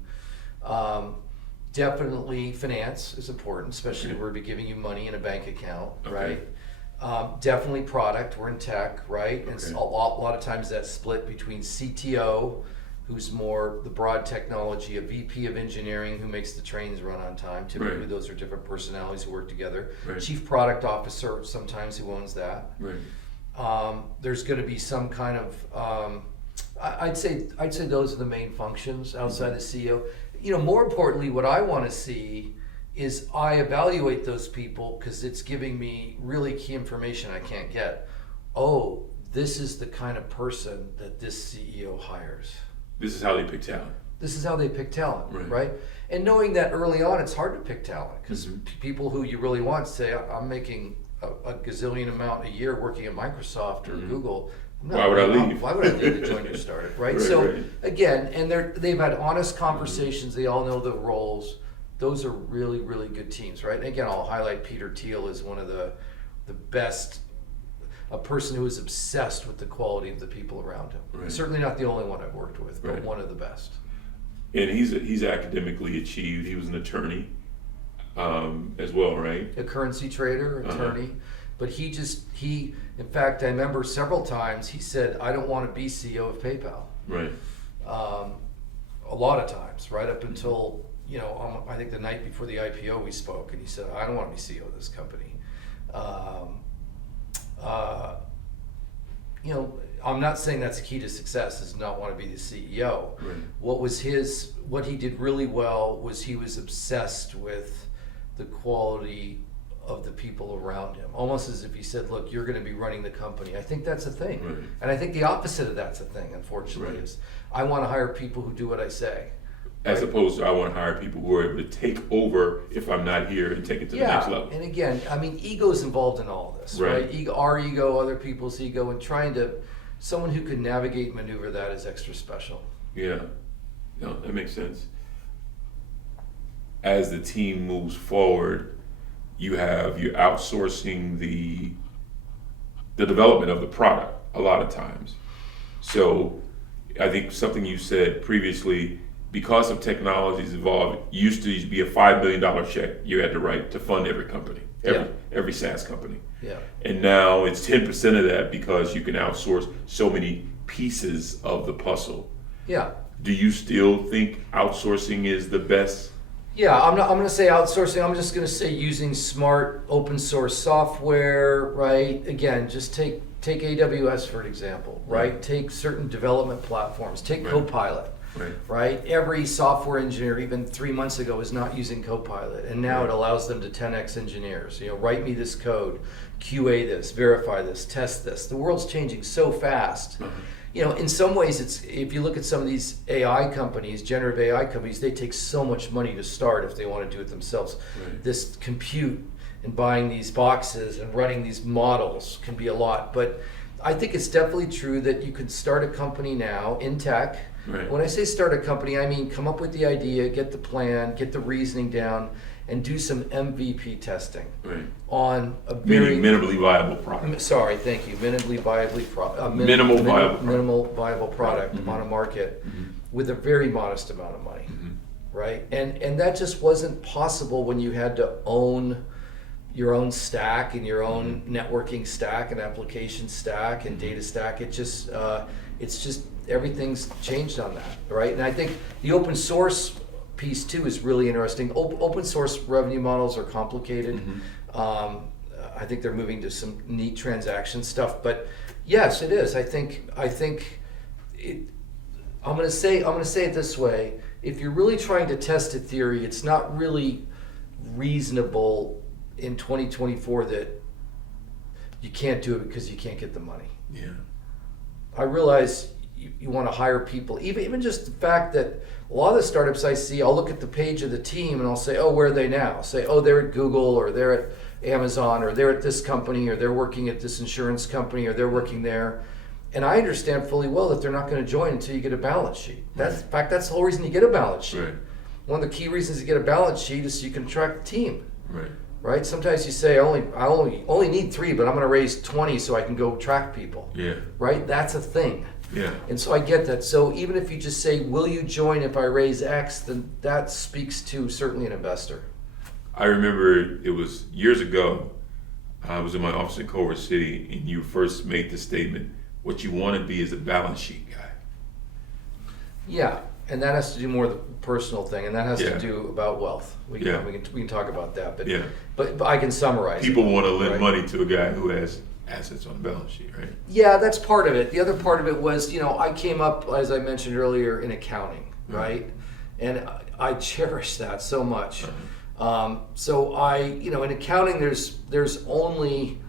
Definitely finance is important, especially if we're be giving you money in a bank account, right? Definitely product. We're in tech, right? And a lot of times that's split between CTO, who's more the broad technology, a VP of engineering who makes the trains run on time. Typically, Right. those are different personalities who work together. Right. Chief product officer, sometimes who owns that. Right. There's going to be some kind of, I'd say those are the main functions outside the CEO. You know, more importantly, what I want to see is I evaluate those people because it's giving me really key information I can't get. Oh, this is the kind of person that this CEO hires. This is how they pick talent. This is how they pick talent, Right. right? And knowing that early on, it's hard to pick talent because Mhm. people who you really want say, I'm making a gazillion amount a year working at Microsoft or Mhm. Google. Why would I leave? Why would I leave to join your startup, right? Right, So right. again, and they've had honest conversations. They all know the roles. Those are really, really good teams, right? And again, I'll highlight Peter Thiel as one of the best, a person who is obsessed with the quality of the people around him. Right. Certainly not the only one I've worked with, but Right. one of the best. And he's academically achieved. He was an attorney as well, right? A currency trader, attorney. But he, in fact, I remember several times he said, I don't want to be CEO of PayPal. Right. A lot of times, right up until, you know, I think the night before the IPO we spoke, and he said, I don't want to be CEO of this company. You know, I'm not saying that's the key to success, is not want to be the CEO. Right. What he did really well was he was obsessed with the quality of the people around him, almost as if he said, look, you're going to be running the company. I think that's a thing. Right. And I think the opposite of that's a thing, unfortunately, Right. is I want to hire people who do what I say. As opposed to I want to hire people who are able to take over if I'm not here and take it to the next level. And again, I mean, ego's involved in all this, right? Right. Ego, our ego, other people's ego, and someone who can navigate, maneuver that is extra special. Yeah. No, that makes sense. As the team moves forward, you're outsourcing the development of the product a lot of times. So I think something you said previously, because of technology's evolved, used to be a $5 million check you had to write to fund every company, every SaaS company. Yeah. And now it's 10% of that because you can outsource so many pieces of the puzzle. Yeah. Do you still think outsourcing is the best? Yeah, I'm going to say outsourcing. I'm just going to say using smart open source software, right? Again, just take AWS for an example, right? Right. Take certain development platforms. Take Right. Copilot, Right. right? Every software engineer, even 3 months ago, was not using Copilot, and now Right. it allows them to 10x engineers. You know, write me this code, QA this, verify this, test this. The world's changing so fast. You know, in some ways, it's, if you look at some of these AI companies, generative AI companies, they take so much money to start if they want to do it themselves. Right. This compute and buying these boxes and running these models can be a lot. But I think it's definitely true that you can start a company now in tech. Right. When I say start a company, I mean come up with the idea, get the plan, get the reasoning down, and do some MVP testing Right. on a very Meaning minimally viable product. Sorry, thank you. Minimally viable Minimal viable product. minimal viable product Mhm. on a market Mhm. with a very modest amount of money, Mhm. right? And that just wasn't possible when you had to own your own stack and your own networking stack and application stack and data stack. It's just everything's changed on that, right? And I think the open source piece too is really interesting. Open source revenue models are complicated. I think they're moving to some neat transaction stuff, but yes, it is. I think I'm going to say it this way: if you're really trying to test a theory, it's not really reasonable in 2024 that you can't do it because you can't get the money. Yeah. I realize you want to hire people, even just the fact that a lot of the startups I see, I'll look at the page of the team and I'll say, oh, where are they now? Say, oh, they're at Google, or they're at Amazon, or they're at this company, or they're working at this insurance company, or they're working there. And I understand fully well that they're not going to join until you get a balance sheet. In fact, that's the whole reason you get a balance sheet. Right. One of the key reasons you get a balance sheet is so you can attract the team. Right. Right? Sometimes you say, I only need 3, but I'm going to raise 20 so I can go track people. Yeah. Right? That's a thing. Yeah. And so I get that. So even if you just say, will you join if I raise X, then that speaks to certainly an investor. I remember it was years ago, I was in my office in Culver City, and you first made the statement, what you want to be is a balance sheet guy. Yeah, and that has to do more with the personal thing, and that has Yeah. to do about wealth. We can, Yeah. we can talk about that, but Yeah. but I can summarize. People want to lend right? money to a guy who has assets on the balance sheet, right? Yeah, that's part of it. The other part of it was, I came up, as I mentioned earlier, in accounting, right? And I cherish that so much. So in accounting, there's only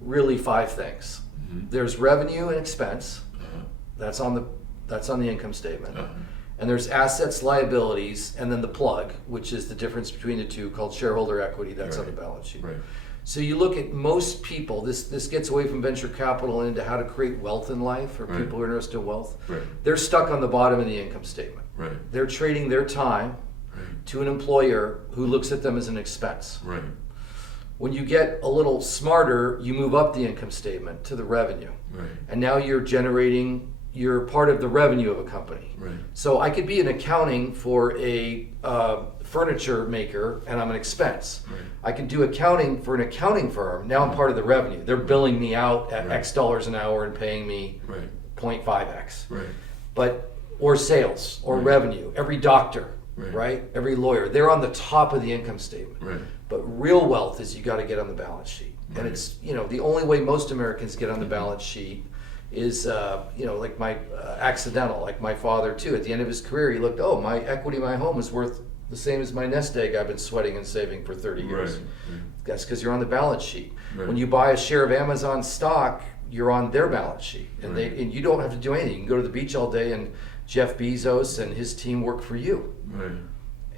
really 5 things. There's revenue and expense. That's on the income statement. And there's assets, liabilities, and then the plug, which is the difference between the two, called shareholder equity. That's on the balance sheet. Right. So you look at most people, this gets away from venture capital and into how to create wealth in life, or people who are interested in wealth. Right. They're stuck on the bottom of the income statement. Right. They're trading their time to an employer who looks at them as an expense. Right. When you get a little smarter, you move up the income statement to the revenue. Right. And now you're part of the revenue of a company. Right. So I could be in accounting for a furniture maker, and I'm an expense. Right. I could do accounting for an accounting firm. Now I'm part of the revenue. They're billing me out at Right. X dollars an hour and paying me Right. 0.5x. Right. Or sales or Right. revenue. Every doctor, Right. right? Every lawyer. They're on the top of the income statement. Right. But real wealth is you got to get on the balance sheet. And Right. it's, the only way most Americans get on the balance sheet is, like my accidental, like my father too. At the end of his career, he looked, my equity in my home is worth the same as my nest egg I've been sweating and saving for 30 years. Right. That's because you're on the balance sheet. Right. When you buy a share of Amazon stock, you're on their balance sheet. And Right. and you don't have to do anything. You can go to the beach all day and Jeff Bezos and his team work for you. Right.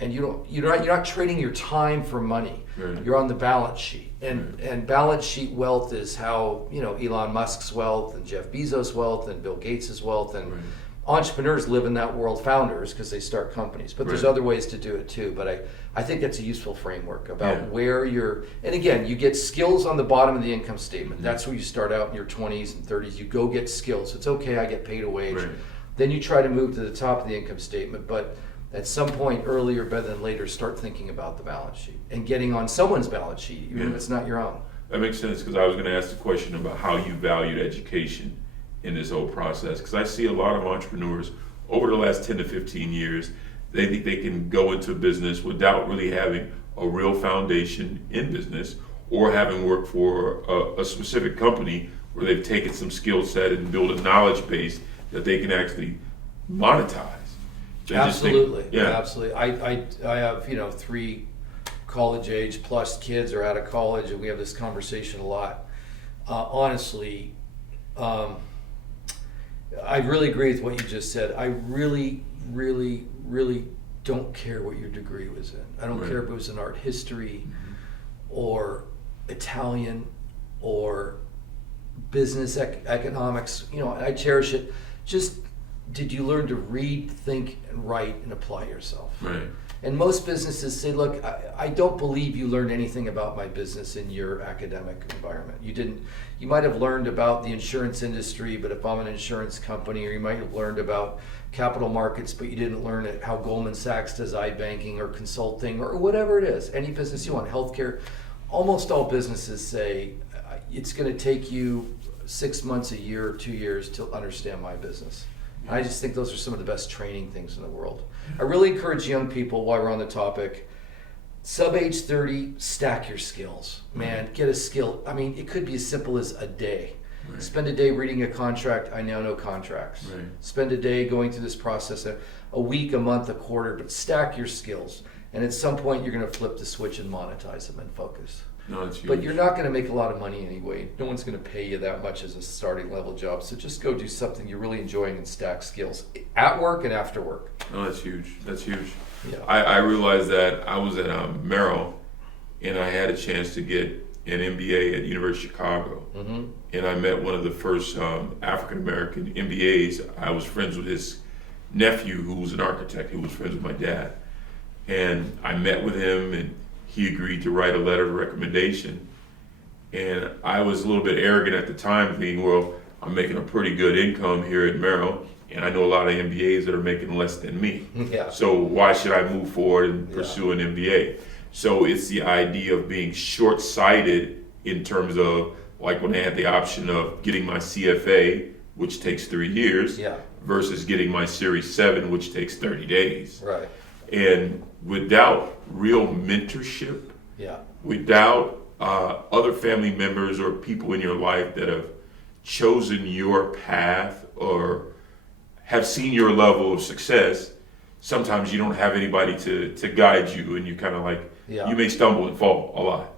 And you're not trading your time for money. Right. You're on the balance sheet, and balance sheet wealth is how Elon Musk's wealth and Jeff Bezos' wealth and Bill Gates' wealth and Right. entrepreneurs live in that world. Founders, because they start companies, but there's Right. other ways to do it too. But I think that's a useful framework about Yeah. where you're. And again, you get skills on the bottom of the income statement. That's where you start out in your 20s and 30s. You go get skills. It's okay. I get paid a wage. Right. Then you try to move to the top of the income statement, but at some point earlier, better than later, start thinking about the balance sheet and getting on someone's balance sheet, even if Yeah. it's not your own. That makes sense, because I was going to ask the question about how you valued education in this whole process. Because I see a lot of entrepreneurs over the last 10 to 15 years, they think they can go into business without really having a real foundation in business, or having worked for a specific company where they've taken some skill set and built a knowledge base that they can actually monetize. They just think- Absolutely, absolutely. I have 3 college age plus kids are out of college, and we have this conversation a lot. Honestly, I really agree with what you just said. I really, really, really don't care what your degree was in. I don't Right. care if it was in art history or Italian or business economics. I cherish it. Just, did you learn to read, think, and write and apply yourself? Right. And most businesses say, look, I don't believe you learned anything about my business in your academic environment. You didn't. You might have learned about the insurance industry, but if I'm an insurance company, or you might have learned about capital markets, but you didn't learn how Goldman Sachs does iBanking or consulting or whatever it is. Any business you want, healthcare. Almost all businesses say it's going to take you 6 months, a year, or 2 years to understand my business. And I just think those are some of the best training things in the world. I really encourage young people, while we're on the topic, sub age 30, stack your skills. Man, get a skill. I mean, it could be as simple as a day. Right. Spend a day reading a contract. I now know contracts. Right. Spend a day going through this process, a week, a month, a quarter, but stack your skills. And at some point, you're going to flip the switch and monetize them and focus. No, it's huge. But you're not going to make a lot of money anyway. No one's going to pay you that much as a starting level job. So just go do something you're really enjoying and stack skills at work and after work. No, that's huge. That's huge. Yeah. I realized that I was at Merrill, and I had a chance to get an MBA at University of Chicago. Mm-hmm. And I met one of the first African American MBAs. I was friends with his nephew, who was an architect, who was friends with my dad. And I met with him, and he agreed to write a letter of recommendation. And I was a little bit arrogant at the time, thinking, well, I'm making a pretty good income here at Merrill, and I know a lot of MBAs that are making less than me. Yeah. So why should I move forward and pursue an MBA? So it's the idea of being short-sighted in terms of, like when they had the option of getting my CFA, which takes 3 years, Yeah. versus getting my Series 7, which takes 30 days. Right. And without real mentorship, Yeah. without other family members or people in your life that have chosen your path or have seen your level of success, sometimes you don't have anybody to guide you, and you kind of like, Yeah. you may stumble and fall a lot.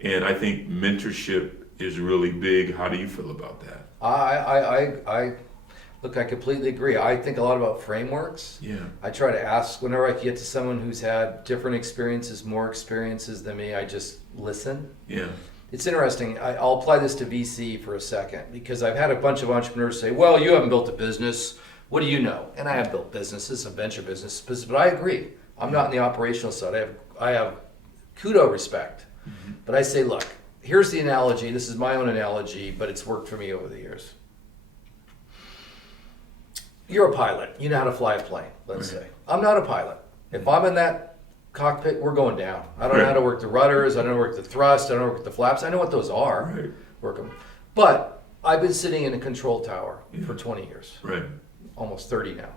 And I think mentorship is really big. How do you feel about that? I look, I completely agree. I think a lot about frameworks. Yeah. I try to ask whenever I get to someone who's had different experiences, more experiences than me, I just listen. Yeah. It's interesting. I'll apply this to VC for a second, because I've had a bunch of entrepreneurs say, well, you haven't built a business. What do you know? And I have built businesses, some venture businesses, but I agree. I'm not in the operational side. I have kudo respect. Mm-hmm. But I say, look, here's the analogy. This is my own analogy, but it's worked for me over the years. You're a pilot. You know how to fly a plane, let's say. I'm not a pilot. If I'm in that cockpit, we're going down. I don't know how to work the rudders. I don't know how to work the thrust. I don't know how to work the flaps. I know what those are. Right. Work them. But I've been sitting in a control tower for 20 years. Right. Almost 30 now.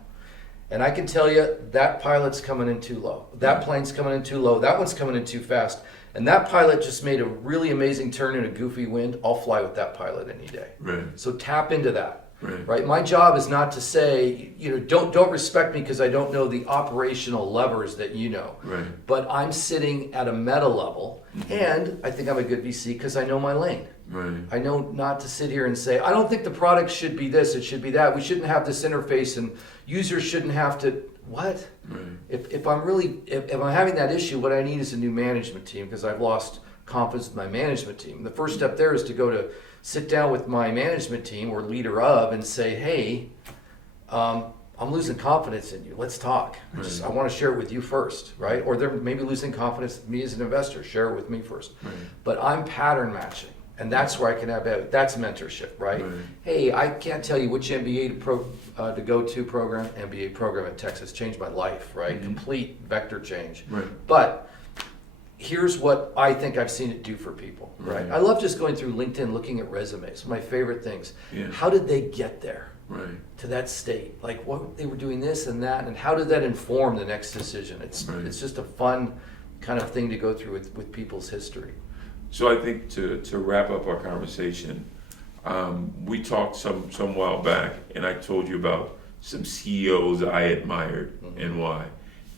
And I can tell you that pilot's coming in too low. That plane's coming in too low. That one's coming in too fast. And that pilot just made a really amazing turn in a goofy wind. I'll fly with that pilot any day. Right. So tap into that. Right. My job is not to say, don't respect me because I don't know the operational levers that you know. Right. But I'm sitting at a meta level, and I think I'm a good VC because I know my lane. Right. I know not to sit here and say, I don't think the product should be this, it should be that. We shouldn't have this interface, and users shouldn't have to. What? Right. If I'm having that issue, what I need is a new management team, because I've lost confidence in my management team. The first step there is to go to sit down with my management team or leader of and say, hey, I'm losing confidence in you. Let's talk. Right. I want to share it with you first, right? Or they're maybe losing confidence in me as an investor. Share it with me first. Right. But I'm pattern matching. And that's where I can have, that's mentorship, right? Hey, I can't tell you which MBA to go to program. MBA program at Texas changed my life, right? Mm-hmm. Complete vector change. Right. But here's what I think I've seen it do for people, right? I love just going through LinkedIn, looking at resumes. My favorite things. Yeah. How did they get there? Right. To that state, like what they were doing this and that, and how did that inform the next decision? It's just a fun kind of thing to go through with people's history. So I think to wrap up our conversation, we talked some while back, and I told you about some CEOs I admired and why.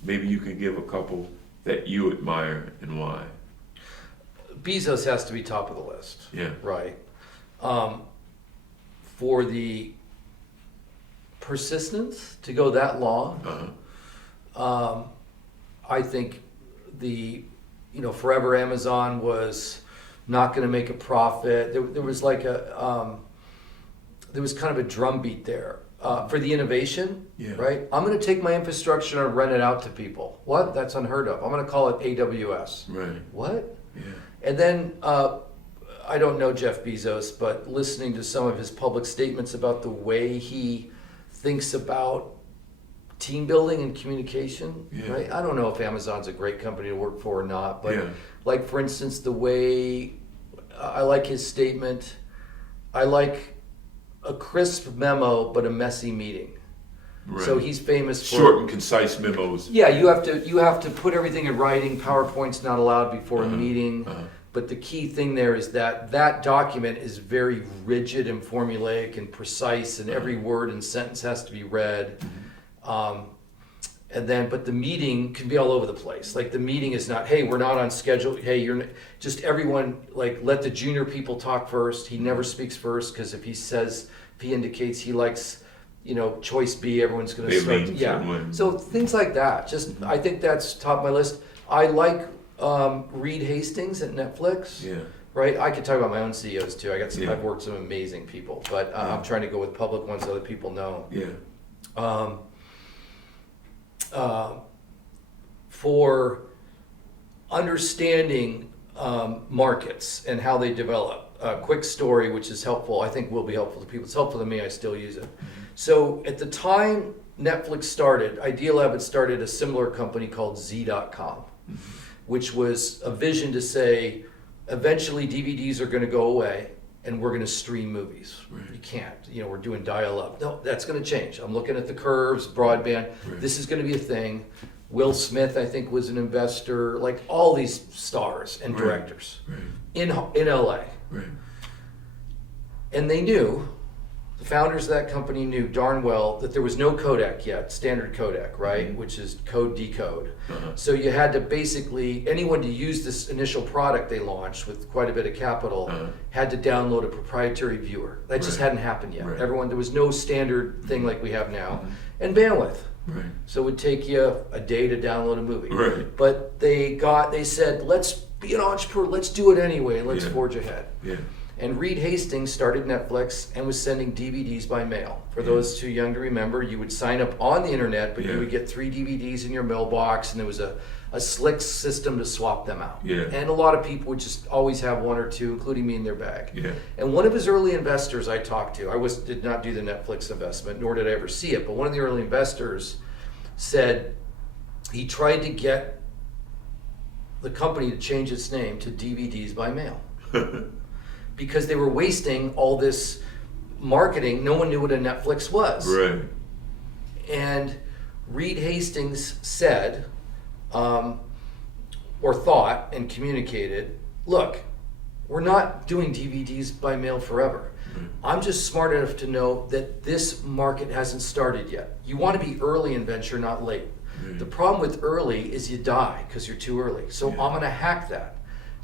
Maybe you can give a couple that you admire and why. Bezos has to be top of the list. Yeah. Right. For the persistence to go that long, I think forever Amazon was not going to make a profit. There was like there was kind of a drumbeat there for the innovation, right? I'm going to take my infrastructure and rent it out to people. What? That's unheard of. I'm going to call it AWS. Right. What? Yeah. And then I don't know Jeff Bezos, but listening to some of his public statements about the way he thinks about team building and communication, right? I don't know if Amazon's a great company to work for or not, but like, for instance, the way I like his statement, I like a crisp memo but a messy meeting. Right. So he's famous for short and concise memos. Yeah, you have to put everything in writing. PowerPoint's not allowed before a meeting. But the key thing there is that document is very rigid and formulaic and precise, and every word and sentence has to be read. But the meeting can be all over the place. Like, the meeting is not, hey, we're not on schedule. Hey, you're just everyone, like, let the junior people talk first. He never speaks first, because if he indicates he likes, choice B, everyone's going to start. Yeah. So things like that. I think that's top of my list. I like Reed Hastings at Netflix. Yeah. Right. I could talk about my own CEOs too. I've worked with some amazing people, but I'm trying to go with public ones that other people know. Yeah. For understanding markets and how they develop. A quick story, which is helpful, I think will be helpful to people. It's helpful to me, I still use it. So at the time Netflix started, Idealab had started a similar company called Z.com, which was a vision to say, eventually DVDs are going to go away, and we're going to stream movies. Right. You can't. You know, we're doing dial-up. No, that's going to change. I'm looking at the curves, broadband. Right. This is going to be a thing. Will Smith, I think, was an investor. Like all these stars and Right. directors Right. in LA. Right. And they knew, the founders of that company knew darn well that there was no codec yet, standard codec, right? Mm-hmm. Which is code decode. Uh-huh. So you had to basically, anyone to use this initial product they launched with quite a bit of capital Uh-huh. had to download a proprietary viewer. That just Right. hadn't happened yet. Right. Everyone, there was no standard thing like we have now. Mhm. And bandwidth. Right. So it would take you a day to download a movie. Right. But they said, let's be an entrepreneur, let's do it anyway, and let's Yeah. forge ahead. Yeah. And Reed Hastings started Netflix and was sending DVDs by mail. For Yeah. those too young to remember, you would sign up on the internet, but Yeah. you would get 3 DVDs in your mailbox, and there was a slick system to swap them out. Yeah. And a lot of people would just always have one or two, including me, in their bag. Yeah. And one of his early investors I talked to, did not do the Netflix investment, nor did I ever see it, but one of the early investors said he tried to get the company to change its name to DVDs by mail. Because they were wasting all this marketing. No one knew what a Netflix was. Right. And Reed Hastings said, or thought and communicated, look, we're not doing DVDs by mail forever. I'm just smart enough to know that this market hasn't started yet. You want to be early in venture, not late. Right. The problem with early is you die because you're too early. So Yeah. I'm going to hack that.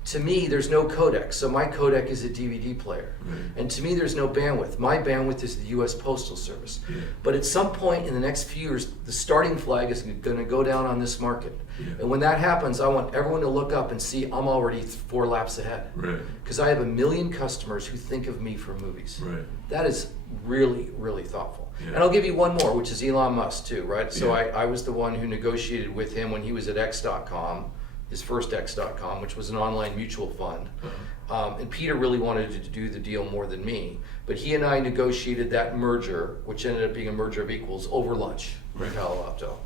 To me, there's no codec, so my codec is a DVD player. Right. And to me, there's no bandwidth. My bandwidth is the U.S. Postal Service. Yeah. But at some point in the next few years, the starting flag is going to go down on this market. Yeah. And when that happens, I want everyone to look up and see I'm already 4 laps ahead. Right. Because I have 1 million customers who think of me for movies. Right. That is really, really thoughtful. Yeah. And I'll give you one more, which is Elon Musk too, right? So Yeah. I was the one who negotiated with him when he was at X.com, his first X.com, which was an online mutual fund. And Peter really wanted to do the deal more than me. But he and I negotiated that merger, which ended up being a merger of equals, over lunch in Right. Palo Alto.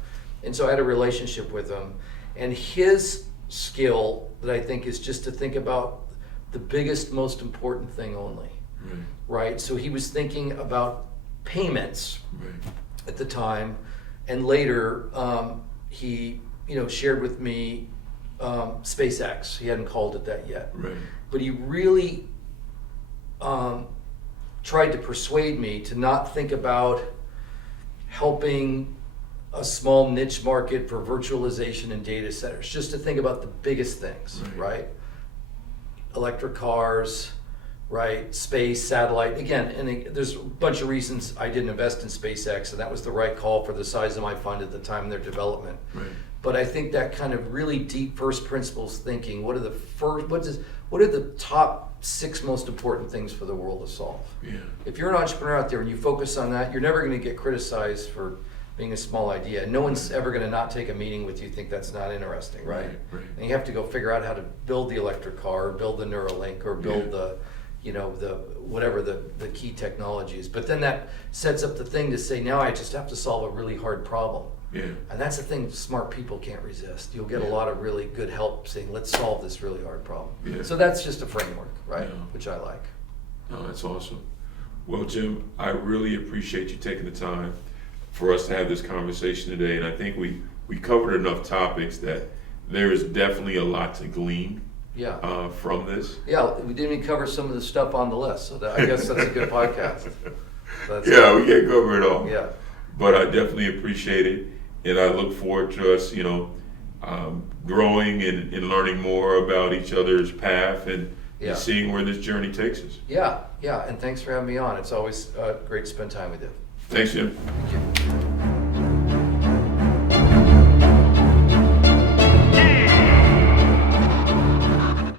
And so I had a relationship with him. And his skill that I think is just to think about the biggest, most important thing only. Right. Right? So he was thinking about payments Right. at the time, and later he, shared with me SpaceX. He hadn't called it that yet, Right. but he really tried to persuade me to not think about helping a small niche market for virtualization and data centers, just to think about the biggest things, right? Electric cars, right? Space, satellite. Again, and there's a bunch of reasons I didn't invest in SpaceX, and that was the right call for the size of my fund at the time in their development. Right. But I think that kind of really deep first principles thinking, what are the top 6 most important things for the world to solve? Yeah. If you're an entrepreneur out there and you focus on that, you're never going to get criticized for being a small idea. No one's ever going to not take a meeting with you, think that's not interesting, right? Right. And you have to go figure out how to build the electric car, or build the Neuralink, or build the whatever the key technology is. But then that sets up the thing to say, now I just have to solve a really hard problem. Yeah. And that's the thing smart people can't resist. You'll get a lot of really good help saying, let's solve this really hard problem. Yeah. So that's just a framework, right? Yeah. Which I like. No, that's awesome. Well, Jim, I really appreciate you taking the time for us to have this conversation today. And I think we covered enough topics that there is definitely a lot to glean from this. Yeah, we didn't even cover some of the stuff on the list, so I guess that's a good podcast. Yeah, we can't cover it all. Yeah. But I definitely appreciate it. And I look forward to us, growing and learning more about each other's path and seeing where this journey takes us. Yeah, and thanks for having me on. It's always great to spend time with you. Thanks, Jim. Thank you.